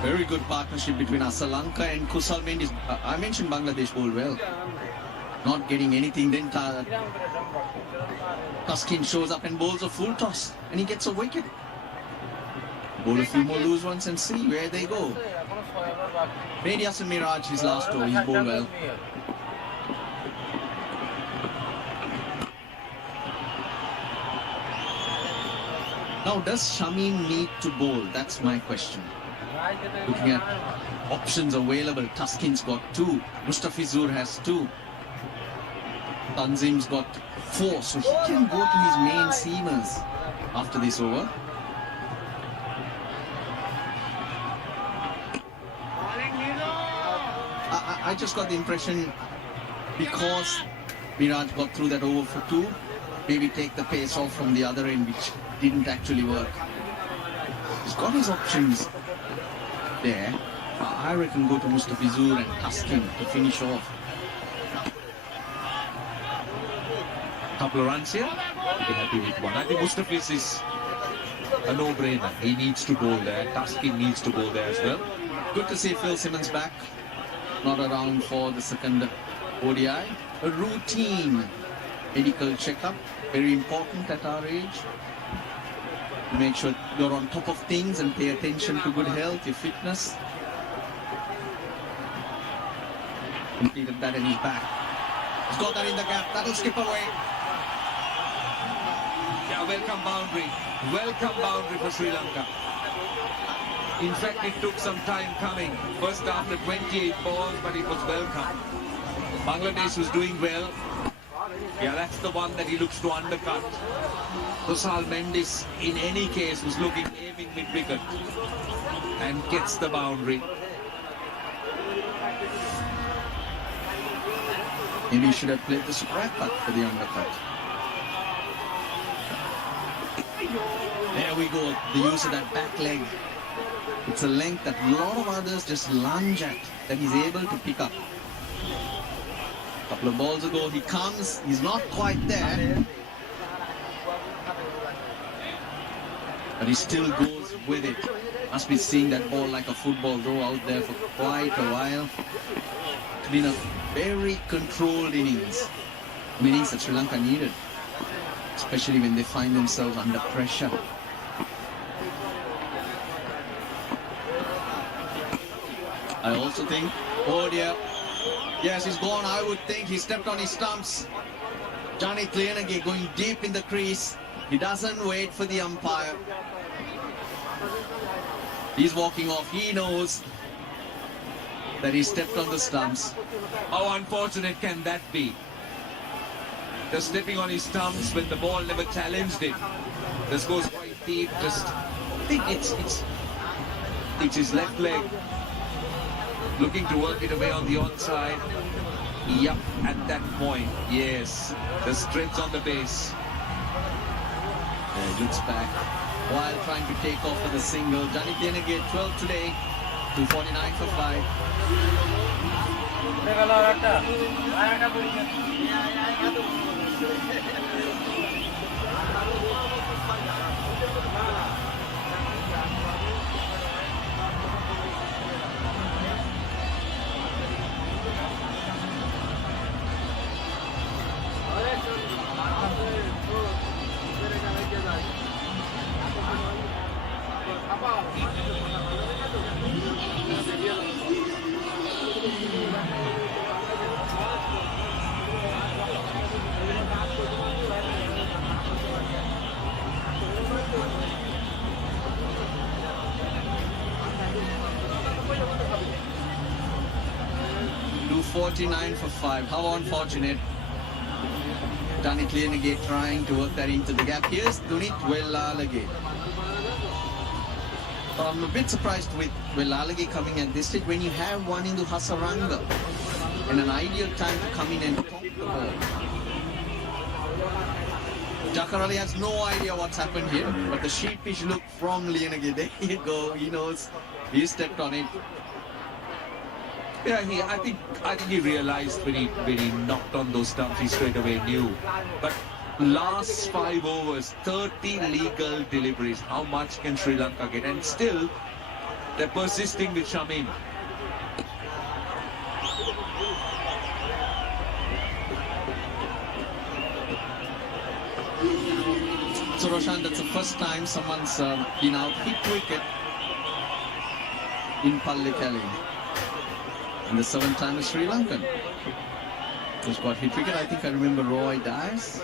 Very good partnership between Lanka and Kusal Mendes. I mentioned Bangladesh bowled well. Not getting anything. Then Tuskin shows up and bowls a full toss. And he gets a wicket. Bowl a few more loose ones and see where they go. Made Yasin Miraj his last over. He's bowled well. Now, does Shamim need to bowl? That's my question. Looking at options available, Tuskin's got 2, Mustafizur has 2, Tanzim's got 4, so he can go to his main seamers after this over. I just got the impression because Miraj got through that over for 2, maybe take the pace off from the other end, which didn't actually work. He's got his options there. I reckon go to Mustafizur and Tuskin to finish off. Couple of runs here. Be happy with one. I think Mustafiz is a no-brainer. He needs to bowl there. Tuskin needs to bowl there as well. Good to see Phil Simmons back. Not around for the second ODI. A routine medical checkup. Very important at our age. Make sure you're on top of things and pay attention to good health, your fitness. Completed that and he's back. He's got that in the gap. That'll skip away. Yeah, welcome boundary. Welcome boundary for Sri Lanka. In fact, it took some time coming. First after 28 balls, but it was welcome. Bangladesh was doing well. Yeah, that's the one that he looks to undercut. Kusal Mendes, in any case, was aiming mid-wicket and gets the boundary. Maybe he should have played the scrap cut for the undercut. There we go, the use of that back leg. It's a length that a lot of others just lunge at, that he's able to pick up. A couple of balls ago, he comes, he's not quite there. But he still goes with it. Must be seeing that ball like a football though out there for quite a while. It's been a very controlled innings. Innings that Sri Lanka needed. Especially when they find themselves under pressure. I also think, oh dear. Yes, he's gone. I would think he stepped on his stumps. Janit Lienage going deep in the crease. He doesn't wait for the umpire. He's walking off. He knows that he stepped on the stumps. How unfortunate can that be? Just stepping on his stumps when the ball never challenged him. This goes quite deep. Just I think it's his left leg looking to work it away on the onside. Yup, at that point, yes, the strength on the base. Looks back while trying to take off for the single. Janit Lienage 12 today, 249 for 5. 49 for 5. How unfortunate. Danit Lienegate trying to work that into the gap. Here's Dunit Wellalage. I'm a bit surprised with Wellalage coming at this stage when you have one into Hasaranga and an ideal time to come in and top the ball. Jakarali has no idea what's happened here, but the sheepish look from Lienegate, there you go, he knows, he stepped on it. Yeah, I think he realized when he knocked on those stumps, he straight away knew. But last 5 overs, 30 legal deliveries. How much can Sri Lanka get? And still, they're persisting with Shamim. So Roshan, that's the first time someone's been out hit wicket in Pallekele. And the 7th time is Sri Lankan. Who's got hit wicket? I think I remember Roy Dias.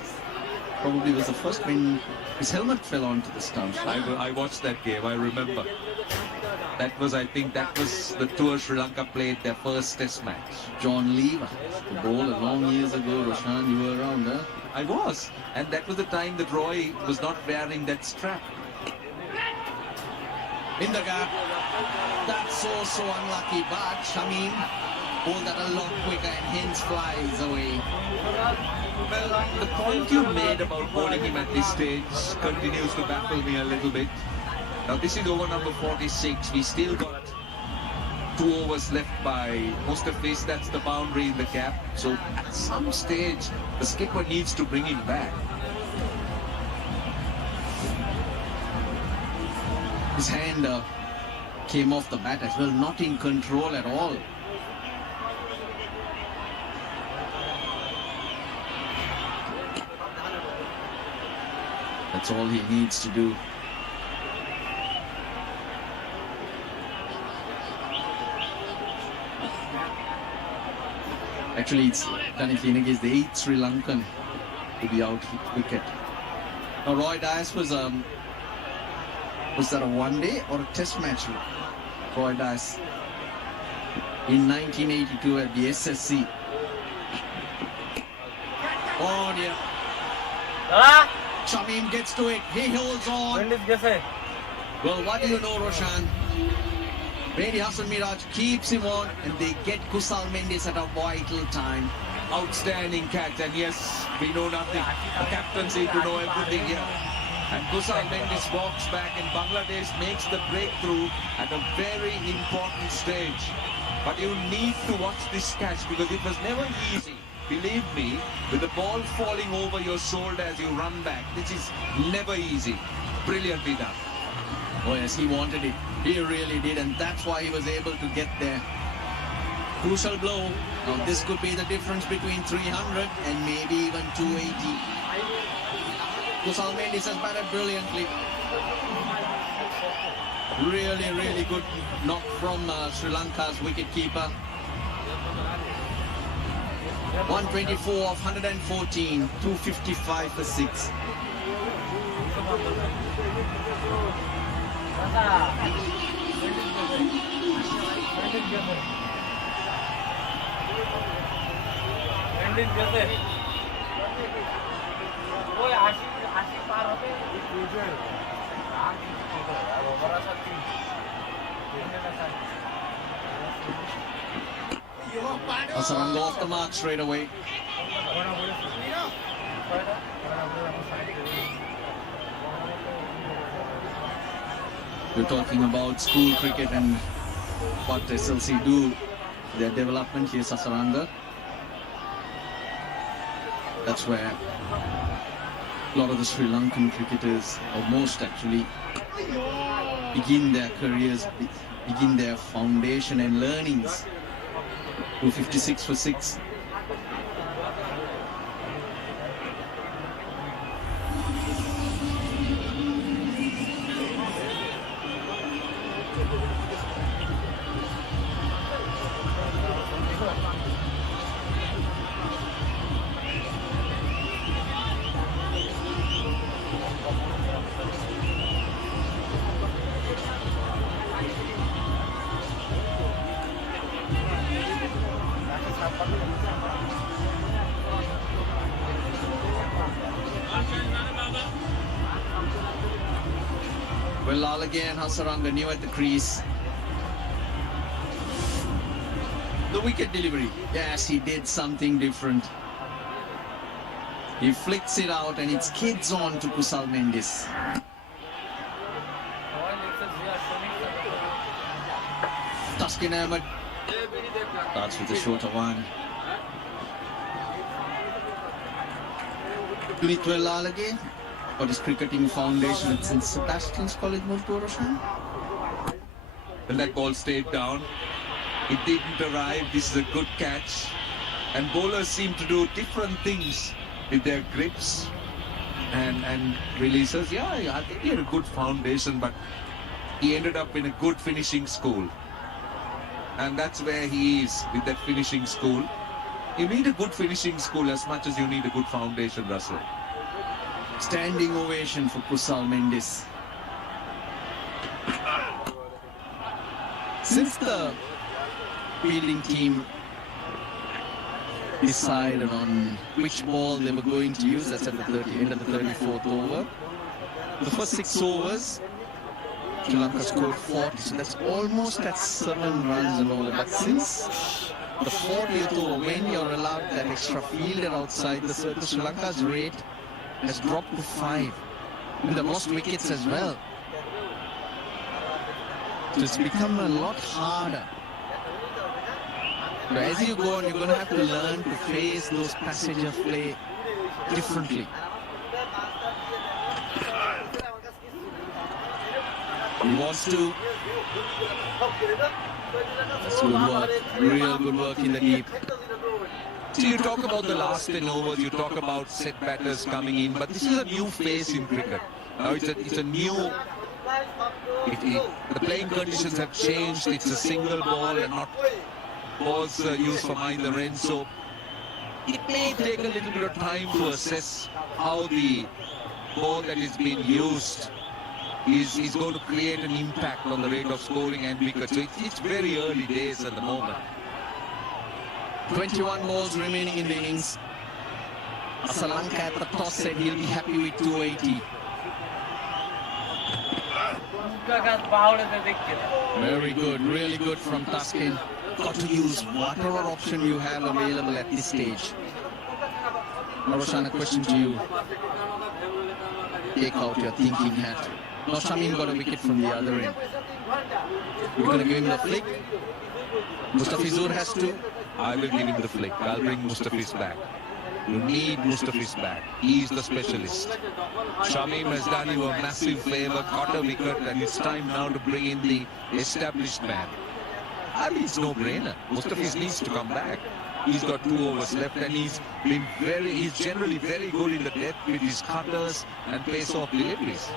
Probably was the first when his helmet fell onto the stumps. I watched that game, I remember. I think that was the tour Sri Lanka played their first test match. John Lever, the bowler long years ago. Roshan, you were around, huh? I was. And that was the time that Roy was not wearing that strap. In the gap. That's so unlucky, but Shamim bowled that a lot quicker and hence flies away. Well, the point you made about bowling him at this stage continues to baffle me a little bit. Now this is over number 46. We still got 2 overs left by Mustafiz. That's the boundary in the cap. So at some stage, the skipper needs to bring him back. His hand came off the bat as well, not in control at all. That's all he needs to do. Actually, it's Danit Lienegate is the 8th Sri Lankan to be out hit wicket. Now, Roy Dias was that a one-day or a test match? Roy Dias in 1982 at the SSC. Oh dear. Shamim gets to it. He holds on. Well, what do you know, Roshan? Brady Hassan Miraj keeps him on and they get Kusal Mendes at a vital time. Outstanding catch, and yes, we know nothing. The captain seems to know everything here. And Kusal Mendes walks back and Bangladesh makes the breakthrough at a very important stage. But you need to watch this catch because it was never easy. Believe me, with the ball falling over your shoulder as you run back, this is never easy. Brilliantly done. Oh yes, he wanted it. He really did, and that's why he was able to get there. Crucial blow. Now this could be the difference between 300 and maybe even 280. Kusal Mendes has batted brilliantly. Really good knock from Sri Lanka's wicketkeeper. 124 of 114, 255 for 6. Hasaranga off the mark straight away. We're talking about school cricket and what SLC do, their development. Here's Hasaranga. That's where a lot of the Sri Lankan cricketers, or most actually, begin their careers, begin their foundation and learnings. 256 for 6. Well, Lalage and Hasaranga new at the crease. The wicket delivery. Yes, he did something different. He flicks it out and it's kids on to Kusal Mendis. Taskin Ahmed starts with the shorter one. Mitwell Lalage for his cricketing foundation at St. Sebastian's College, Murturoshan. Well, that ball stayed down. It didn't arrive. This is a good catch. And bowlers seem to do different things with their grips and releases. Yeah, I think he had a good foundation, but he ended up in a good finishing school. And that's where he is with that finishing school. You need a good finishing school as much as you need a good foundation, Russell. Standing ovation for Kusal Mendis. Since the fielding team decided on which ball they were going to use, that's at the end of the 34th over. The first 6 overs, Sri Lanka scored 40, so that's almost at 7 runs and all. But since the 40th over, when you're allowed that extra fielder outside the circle, Sri Lanka's rate has dropped to 5. And they've lost wickets as well. So it's become a lot harder. But as you go on, you're going to have to learn to face those passage of play differently. He wants to. That's good work. Real good work in the deep. So you talk about the last 10 overs, you talk about set batters coming in, but this is a new phase in cricket. Now it's a new. The playing conditions have changed. It's a single ball and not balls used from either end. So it may take a little bit of time to assess how the ball that is being used is going to create an impact on the rate of scoring and wickets. So it's very early days at the moment. 21 balls remaining in the innings. Lanka at the toss said he'll be happy with 280. Very good, really good from Taskin. Got to use whatever option you have available at this stage. Roshan, a question to you. Take out your thinking hat. Now Shamim got a wicket from the other end. You're going to give him the flick. Mustafizur has to. I will give him the flick. I'll bring Mustafiz back. You need Mustafiz back. He's the specialist. Shamim has done you a massive favor, got a wicket, and it's time now to bring in the established man. I mean, it's no-brainer. Mustafiz needs to come back. He's got 2 overs left, and he's generally very good in the depth with his cutters and pace-off deliveries.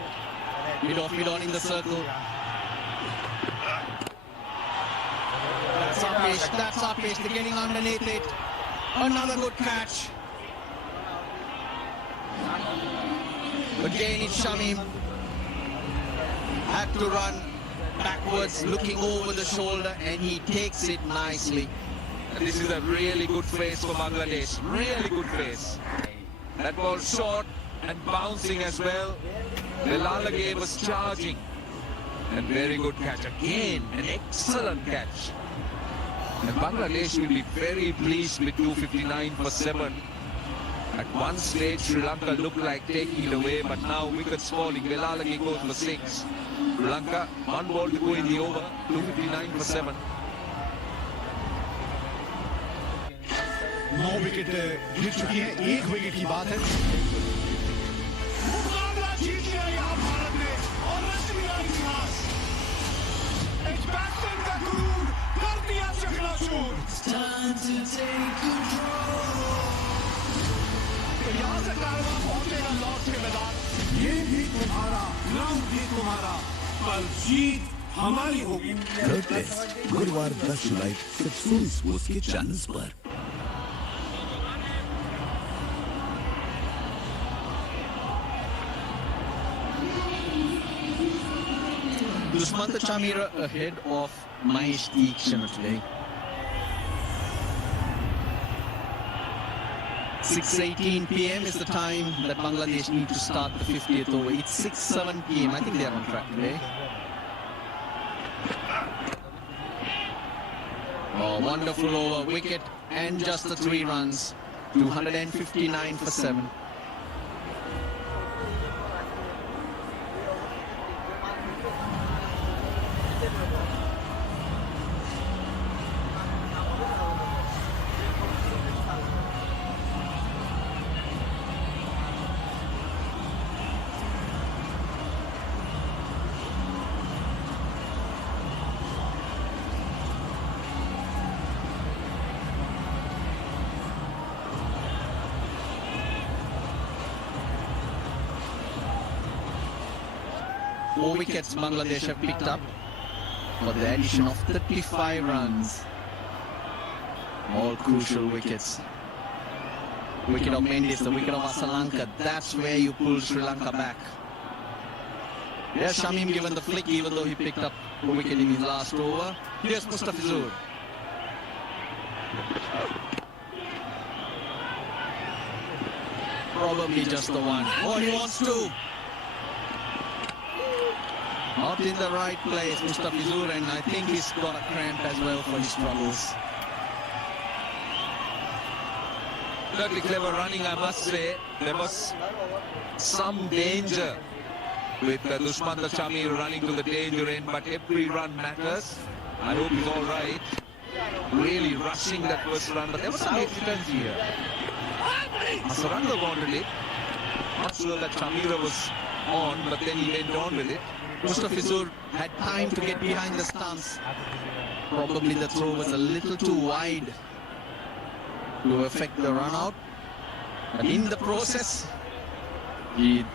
Mid on in the circle. That's Apesh, they're getting underneath it. Another good catch. Again it's Shamim. Had to run backwards, looking over the shoulder, and he takes it nicely. And this is a really good face for Bangladesh. Really good face. That ball short and bouncing as well. Lalage was charging. And very good catch. Again, an excellent catch. And Bangladesh will be very pleased with 259 for 7. At one stage, Sri Lanka looked like taking it away, but now wickets falling. Lalage goes for 6. Sri Lanka, 1 ball to go in the over, 259 for 7. 9 wicket गिर चुकी हैं, 1 wicket की बात है। मुकाबला जीत लिया यहाँ भारत ने और रच दिया इतिहास। बैट्समैन का गुरूर कर दिया चकनाचूर। यहाँ से कारवां पहुंचेगा लौट के मैदान। ये भी तुम्हारा, ग्राउंड भी तुम्हारा, पर जीत हमारी होगी। थर्ड टेस्ट गुरुवार 10 जुलाई सिर्फ सोनी स्पोर्ट्स के चैनल्स पर। Dusmantha Chamira ahead of Mahesh Deekshana today. 6:18 p.m. is the time that Bangladesh need to start the 50th over. It's 6:07 p.m. I think they are on track today. Oh, wonderful over, wicket, and just the 3 runs. 259 for 7. Four wickets Bangladesh have picked up for the addition of 35 runs. All crucial wickets. Wicket of Mendes, the wicket of Lanka. That's where you pull Sri Lanka back. There's Shamim given the flick even though he picked up a wicket in his last over. Here's Mustafizur. Probably just the one. Oh, he wants to. Not in the right place, Mustafizur, and I think he's got a cramp as well for his struggles. Really clever running, I must say. There was some danger with Dushmanta Chamir running to the danger end, but every run matters. I hope he's all right. Really rushing that first run, but there was some hesitancy here. Asaranga wanted it. Not sure that Chamira was on, but then he went on with it. Mustafizur had time to get behind the stumps. Probably the throw was a little too wide to affect the run out. But in the process, the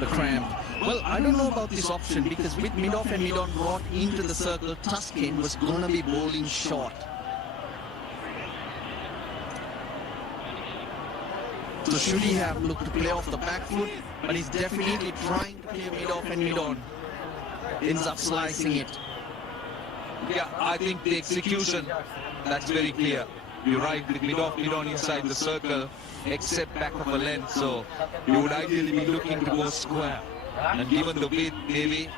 cramp. Well, I don't know about this option because with mid-off and mid-on brought into the circle, Tuskin was going to be bowling short. So should he have looked to play off the back foot? But he's definitely trying to play mid-off and mid-on. Ends up slicing it. Yeah, I think the execution, that's very clear. You're right, with mid-off, mid-on inside the circle, except back of a length. So you would ideally be looking to go square. And given the width, maybe,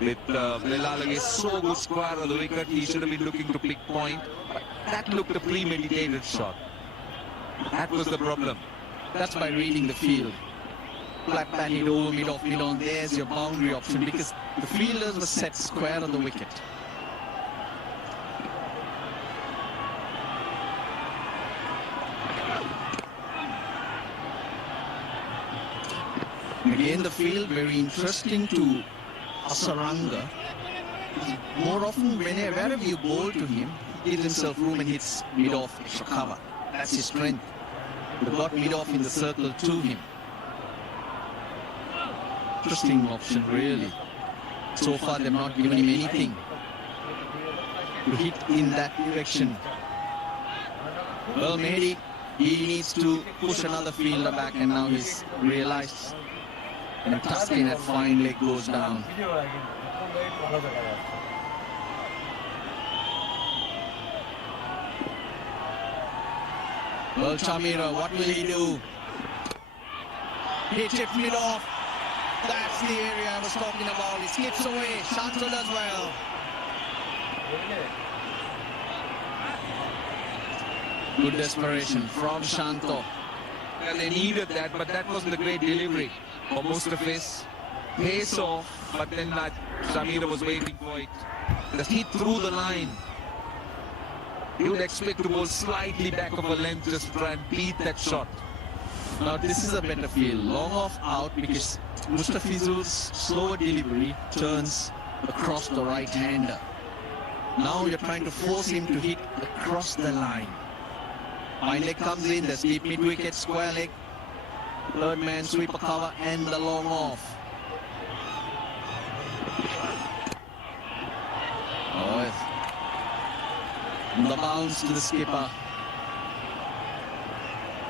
with Lelalage so good square on the wicket, he should have been looking to pick point. But that looked a premeditated shot. That was the problem. That's by reading the field. Flat batted over, mid-off, mid-on. There's your boundary option because the fielders were set square on the wicket. Again, the field very interesting to Asaranga. More often, wherever you bowl to him, he gives himself room and hits mid-off extra cover. That's his strength. They got mid-off in the circle to him. Interesting option, really. So far, they've not given him anything to hit in that direction. Well, maybe he needs to push another fielder back, and now he's realized. And Tuskin at fine leg goes down. Well, Chamira, what will he do? He chips mid off. That's the area I was talking about. He skips away. Shanto does well. Good desperation from Shanto. Well, they needed that, but that wasn't a great delivery. For Mustafiz, pace off, but then Chamira was waiting for it. The hit through the line. You would expect to bowl slightly back of a length just to try and beat that shot. Now this is a better field. Long off out because Mustafizur's slower delivery turns across the right-hander. Now you're trying to force him to hit across the line. Fine leg comes in, there's deep mid-wicket, square leg. Third man, sweeper cover and the long off. Oh, the bounce to the skipper.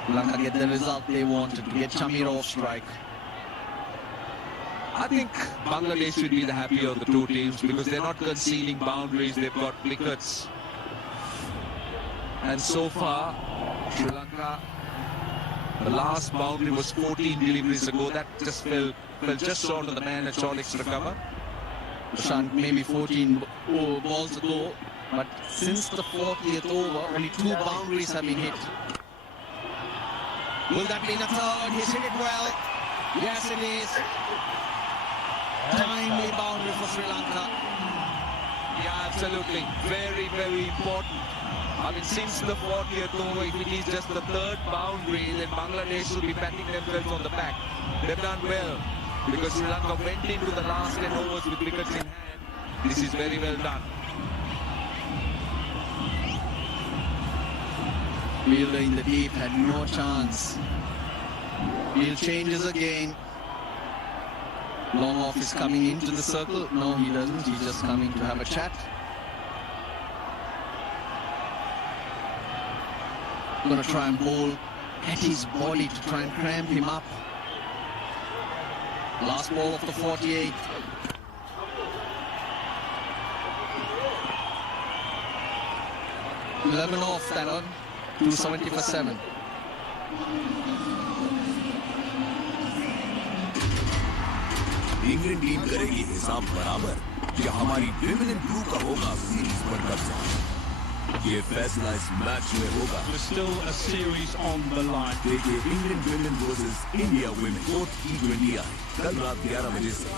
Lanka get the result they wanted to get Chamir off strike. I think Bangladesh should be the happier of the two teams because they're not conceding boundaries, they've got wickets. And so far, Sri Lanka, the last boundary was 14 deliveries ago. That just fell just short of the man at short extra cover. Prashant, maybe 14 balls ago, but since the 40th over, only 2 boundaries have been hit. Will that be the third? He's hit it well. Yes, it is. Timely boundary for Sri Lanka. Yeah, absolutely. Very, very important. I mean, since the 40th over, if it is just the third boundary, then Bangladesh should be patting themselves on the back. They've done well because Sri Lanka went into the last 10 overs with wickets in hand. This is very well done. Wheeler in the deep had no chance. Wheel changes again. Long off is coming into the circle. No, he doesn't. He's just coming to have a chat. Going to try and bowl at his body to try and cramp him up. Last ball of the 48. $11 off that one. 270 for 7. England team करेगी हिसाब बराबर या हमारी women in blue का होगा series पर कब्जा ये फैसला इस मैच में होगा Still a series on the line. देखिए England women versus India women fourth T20I कल रात 11 बजे से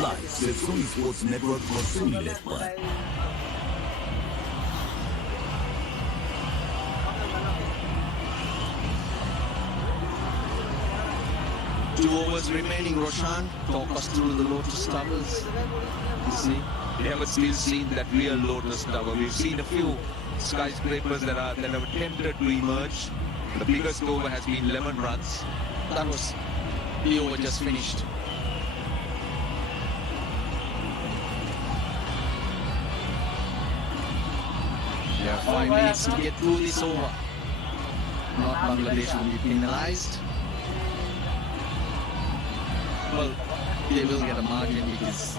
लाइव सिर्फ सोनी स्पोर्ट्स नेटवर्क और सोनी लिव पर। 2 overs remaining, Roshan. Talk us through the Lotus Towers. You see? We haven't still seen that real Lotus Tower. We've seen a few skyscrapers that have attempted to emerge. The biggest over has been 11 runs. That was the over just finished. There are 5 minutes to get through this over. Not Bangladesh will be penalized. Well, they will get a margin because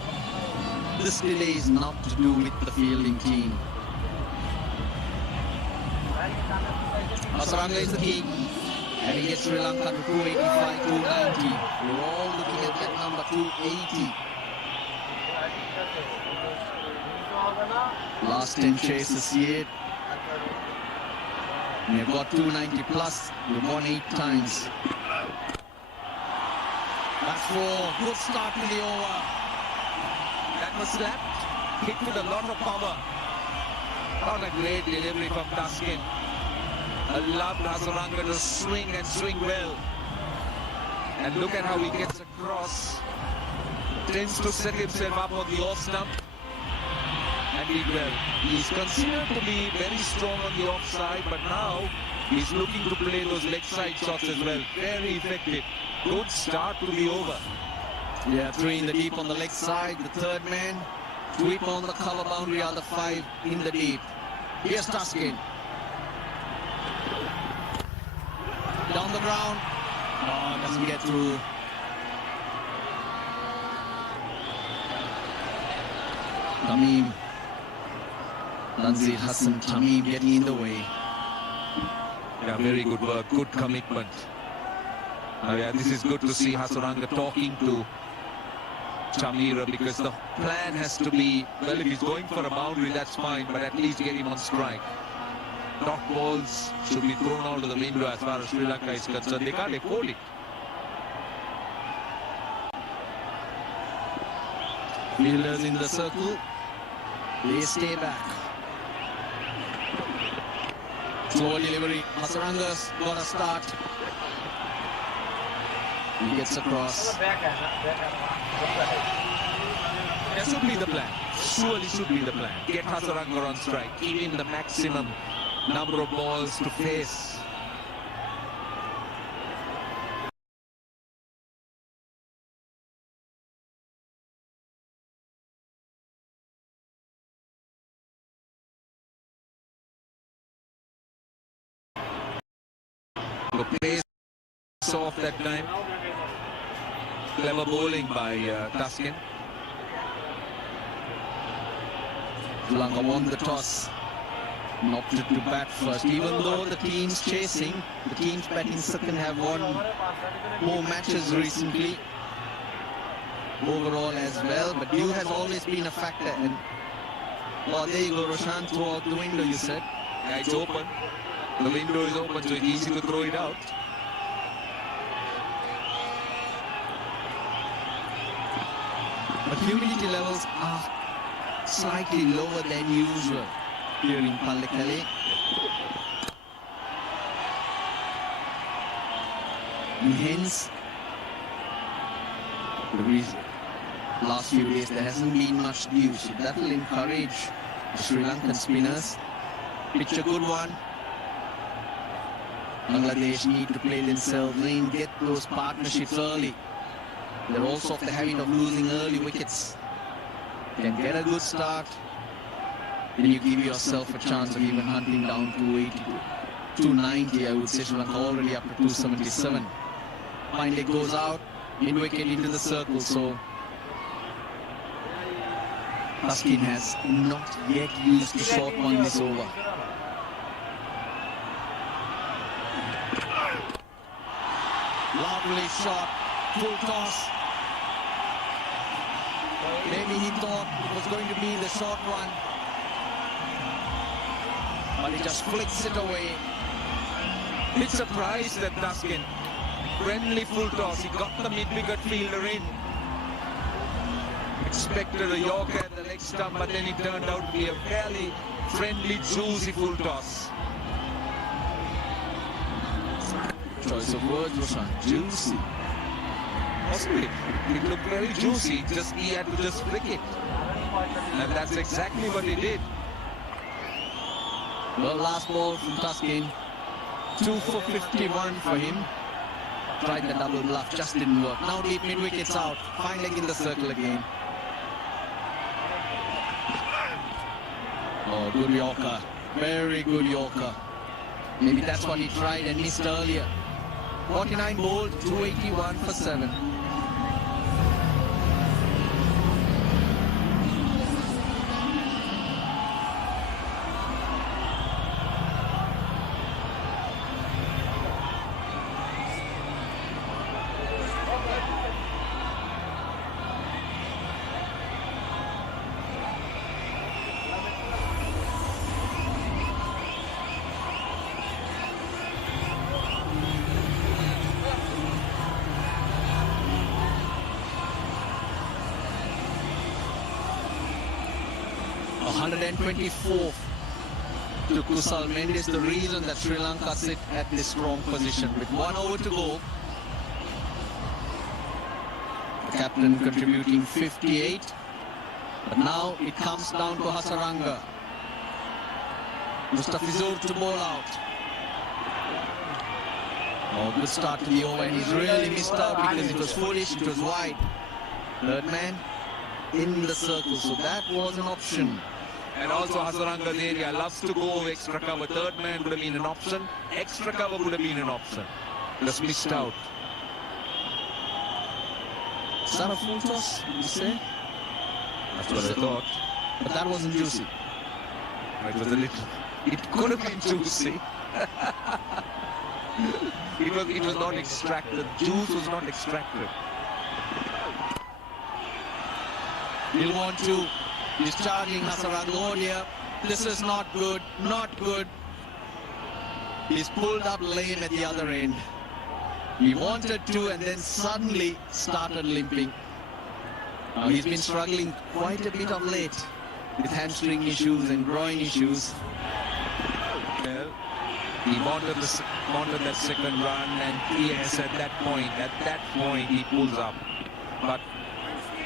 this delay is not to do with the fielding team. Hasaranga is the key. And he gets Sri Lanka to 285, 290. We're all looking at that number, 280. Last 10 chases yet. And they've got 290 plus. We've won 8 times. That's 4. Good start to the over. That was slapped. Hit with a lot of power. What a great delivery from Taskin. Allowed Hasaranga to swing and swing well. And look at how he gets across. Tends to set himself up on the off stump. And did well. He's considered to be very strong on the offside, but now he's looking to play those leg side shots as well. Very effective. Good start to the over. Yeah, 3 in the deep on the leg side. The third man, sweep on the cover boundary, other 5 in the deep. Here's Taskin. Down the ground. Oh, doesn't get through. Tamim. Tanzir Hassan Tamim getting in the way. Yeah, very good work. Good commitment. Yeah, this is good to see Hasaranga talking to Chamira because the plan has to be, well, if he's going for a boundary, that's fine, but at least get him on strike. Dot balls should be thrown out of the window as far as Sri Lanka is concerned. They can't hold it. Fielders in the circle. They stay back. Slow delivery. Hasaranga's got a start. He gets across. That should be the plan. Surely should be the plan. Get Hasaranga on strike. Give him the maximum number of balls to face. The pace off that time. Clever bowling by Taskin. Lanka won the toss. and opted to bat first. Even though the teams chasing, the teams batting second have won more matches recently overall as well, but dew has always been a factor. And well, there you go, Roshan, throw out the window, you said. Yeah, it's open. The window is open, so it's easy to throw it out. But humidity levels are slightly lower than usual here in Pallekele. And hence, the reason last few days there hasn't been much dew, so that will encourage the Sri Lankan spinners. Pitch a good one. Bangladesh need to play themselves in, get those partnerships early. They're also of the habit of losing early wickets. Can get a good start, then you give yourself a chance of even hunting down 280 to 290. I would say Sri Lanka already up to 277. Fine leg goes out, mid wicket into the circle, so Tuskin has not yet used the short one this over. Lovely shot, full toss. Maybe he thought it was going to be the short one, but he just flicks it away. Bit surprised that Tuskin. Friendly full toss. He got the mid-wicket fielder in. Expected a Yorker at the leg stump, but then it turned out to be a fairly friendly, juicy full toss. Choice of words, Roshan. Juicy. Possibly. It looked very juicy. Just he had to just flick it. And that's exactly what he did. Well, last ball from Tuskin. 2 for 51 for him. Tried the double bluff, just didn't work. Now deep mid wickets out. Fine leg in the circle again. Oh, good Yorker. Very good Yorker. Maybe that's what he tried and missed earlier. 49 bowled, 281 for 7. $124 to Kusal Mendes, the reason that Sri Lanka sit at this strong position. With 1 over to go, the captain contributing 58, but now it comes down to Hasaranga. Mustafizur to bowl out. Oh, good start to the over, and he's really missed out because it was foolish, it was wide. Third man in the circle, so that was an option. And also Hasaranga's area loves to go extra cover. Third man would have been an option. Extra cover would have been an option. Just missed out. Is that a full toss, did you say? That's what I thought. But that wasn't juicy. It was a little... It could have been juicy. it was not extracted. Juice was not extracted. He'll want to... Discharging Hasaranga here. This is not good, not good. He's pulled up lame at the other end. He wanted to and then suddenly started limping. He's been struggling quite a bit of late with hamstring issues and groin issues. Well, he wanted that second run, and yes, at that point he pulls up. But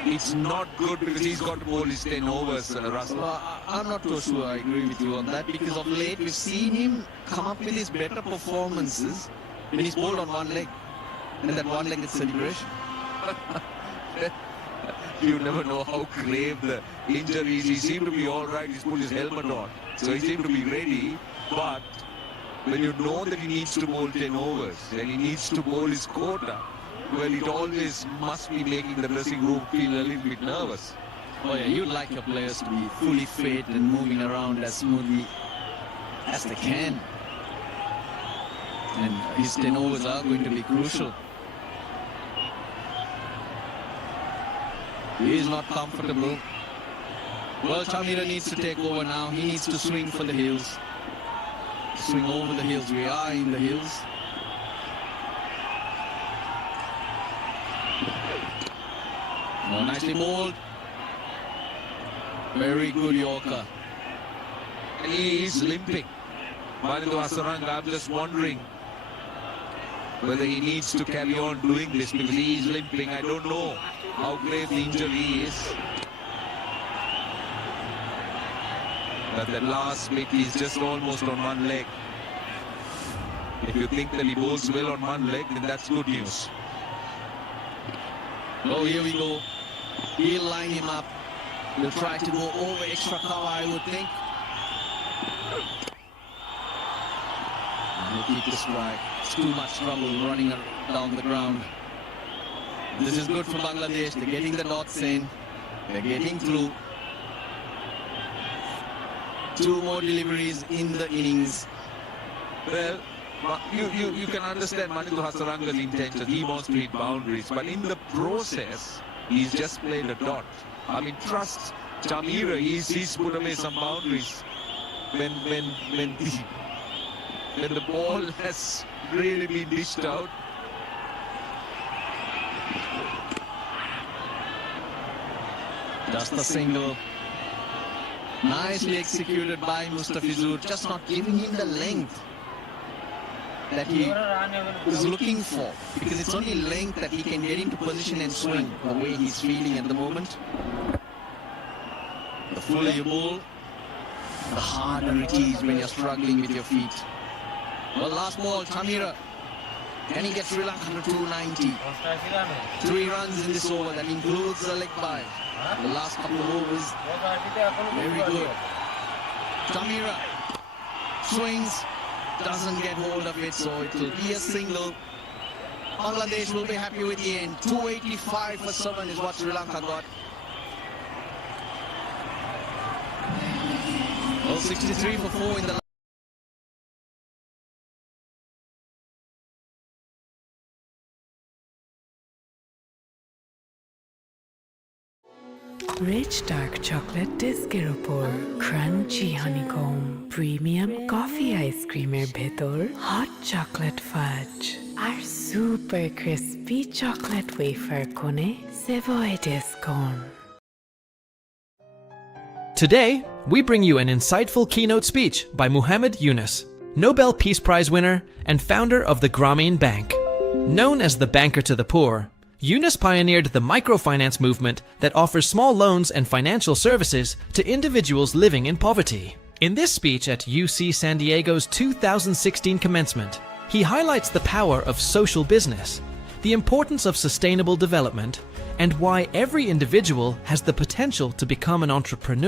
it's not good because he's got to bowl his 10 overs, Russell. I'm not too sure I agree with you on that, because of late we've seen him come up with his better performances when he's bowled on one leg. And that one leg is celebration. You never know how grave the injury is. He seemed to be all right. He's put his helmet on, so he seemed to be ready. But when you know that he needs to bowl 10 overs and he needs to bowl his quota, well, it always must be making the dressing room feel a little bit nervous. Oh yeah, you'd like your players to be fully fit and moving around as smoothly as they can. And his 10 overs are going to be crucial. He is not comfortable. Well, Chamira needs to take over now. He needs to swing for the hills. Swing over the hills. We are in the hills. Oh, nicely bowled. Very good Yorker. And he is limping. Manindu Hasaranga, I'm just wondering whether he needs to carry on doing this because he is limping. I don't know how grave the injury is. But the last bit is just almost on one leg. If you think that he bowls well on one leg, then that's good news. Oh, here we go. He'll line him up. He'll try to go over extra cover, I would think. He'll keep the strike. It's too much trouble running down the ground. This is good for Bangladesh. They're getting the dots in. They're getting through. 2 more deliveries in the innings. Well, you can understand Manindu Hasaranga's intention. He wants to hit boundaries, but in the process, he's just played a dot. I mean, trust Chamira. He's put away some boundaries when the ball has really been dished out. Just a single. Nicely executed by Mustafizur, just not giving him the length that he is looking for, because it's only length that he can get into position and swing the way he's feeling at the moment. The fuller you bowl, the harder it is when you're struggling with your feet. Well, last ball, Chamira. Can he get Sri Lanka to 290? 3 runs in this over, that includes the leg bye. The last couple of overs, very good. Chamira swings, doesn't get hold of it, so it will be a single. Bangladesh will be happy with the end. 285 for 7 is what Sri Lanka got. Well, 63 for 4 in the Rich dark chocolate ডিস্কের উপর crunchy honeycomb premium coffee ice creamer ভেতর hot chocolate fudge আর super crispy chocolate wafer কোণে Savoy Discone. Today, we bring you an insightful keynote speech by Muhammad Yunus, Nobel Peace Prize winner and founder of the Grameen Bank. Known as the banker to the poor, Yunus pioneered the microfinance movement that offers small loans and financial services to individuals living in poverty. In this speech at UC San Diego's 2016 commencement, he highlights the power of social business, the importance of sustainable development, and why every individual has the potential to become an entrepreneur.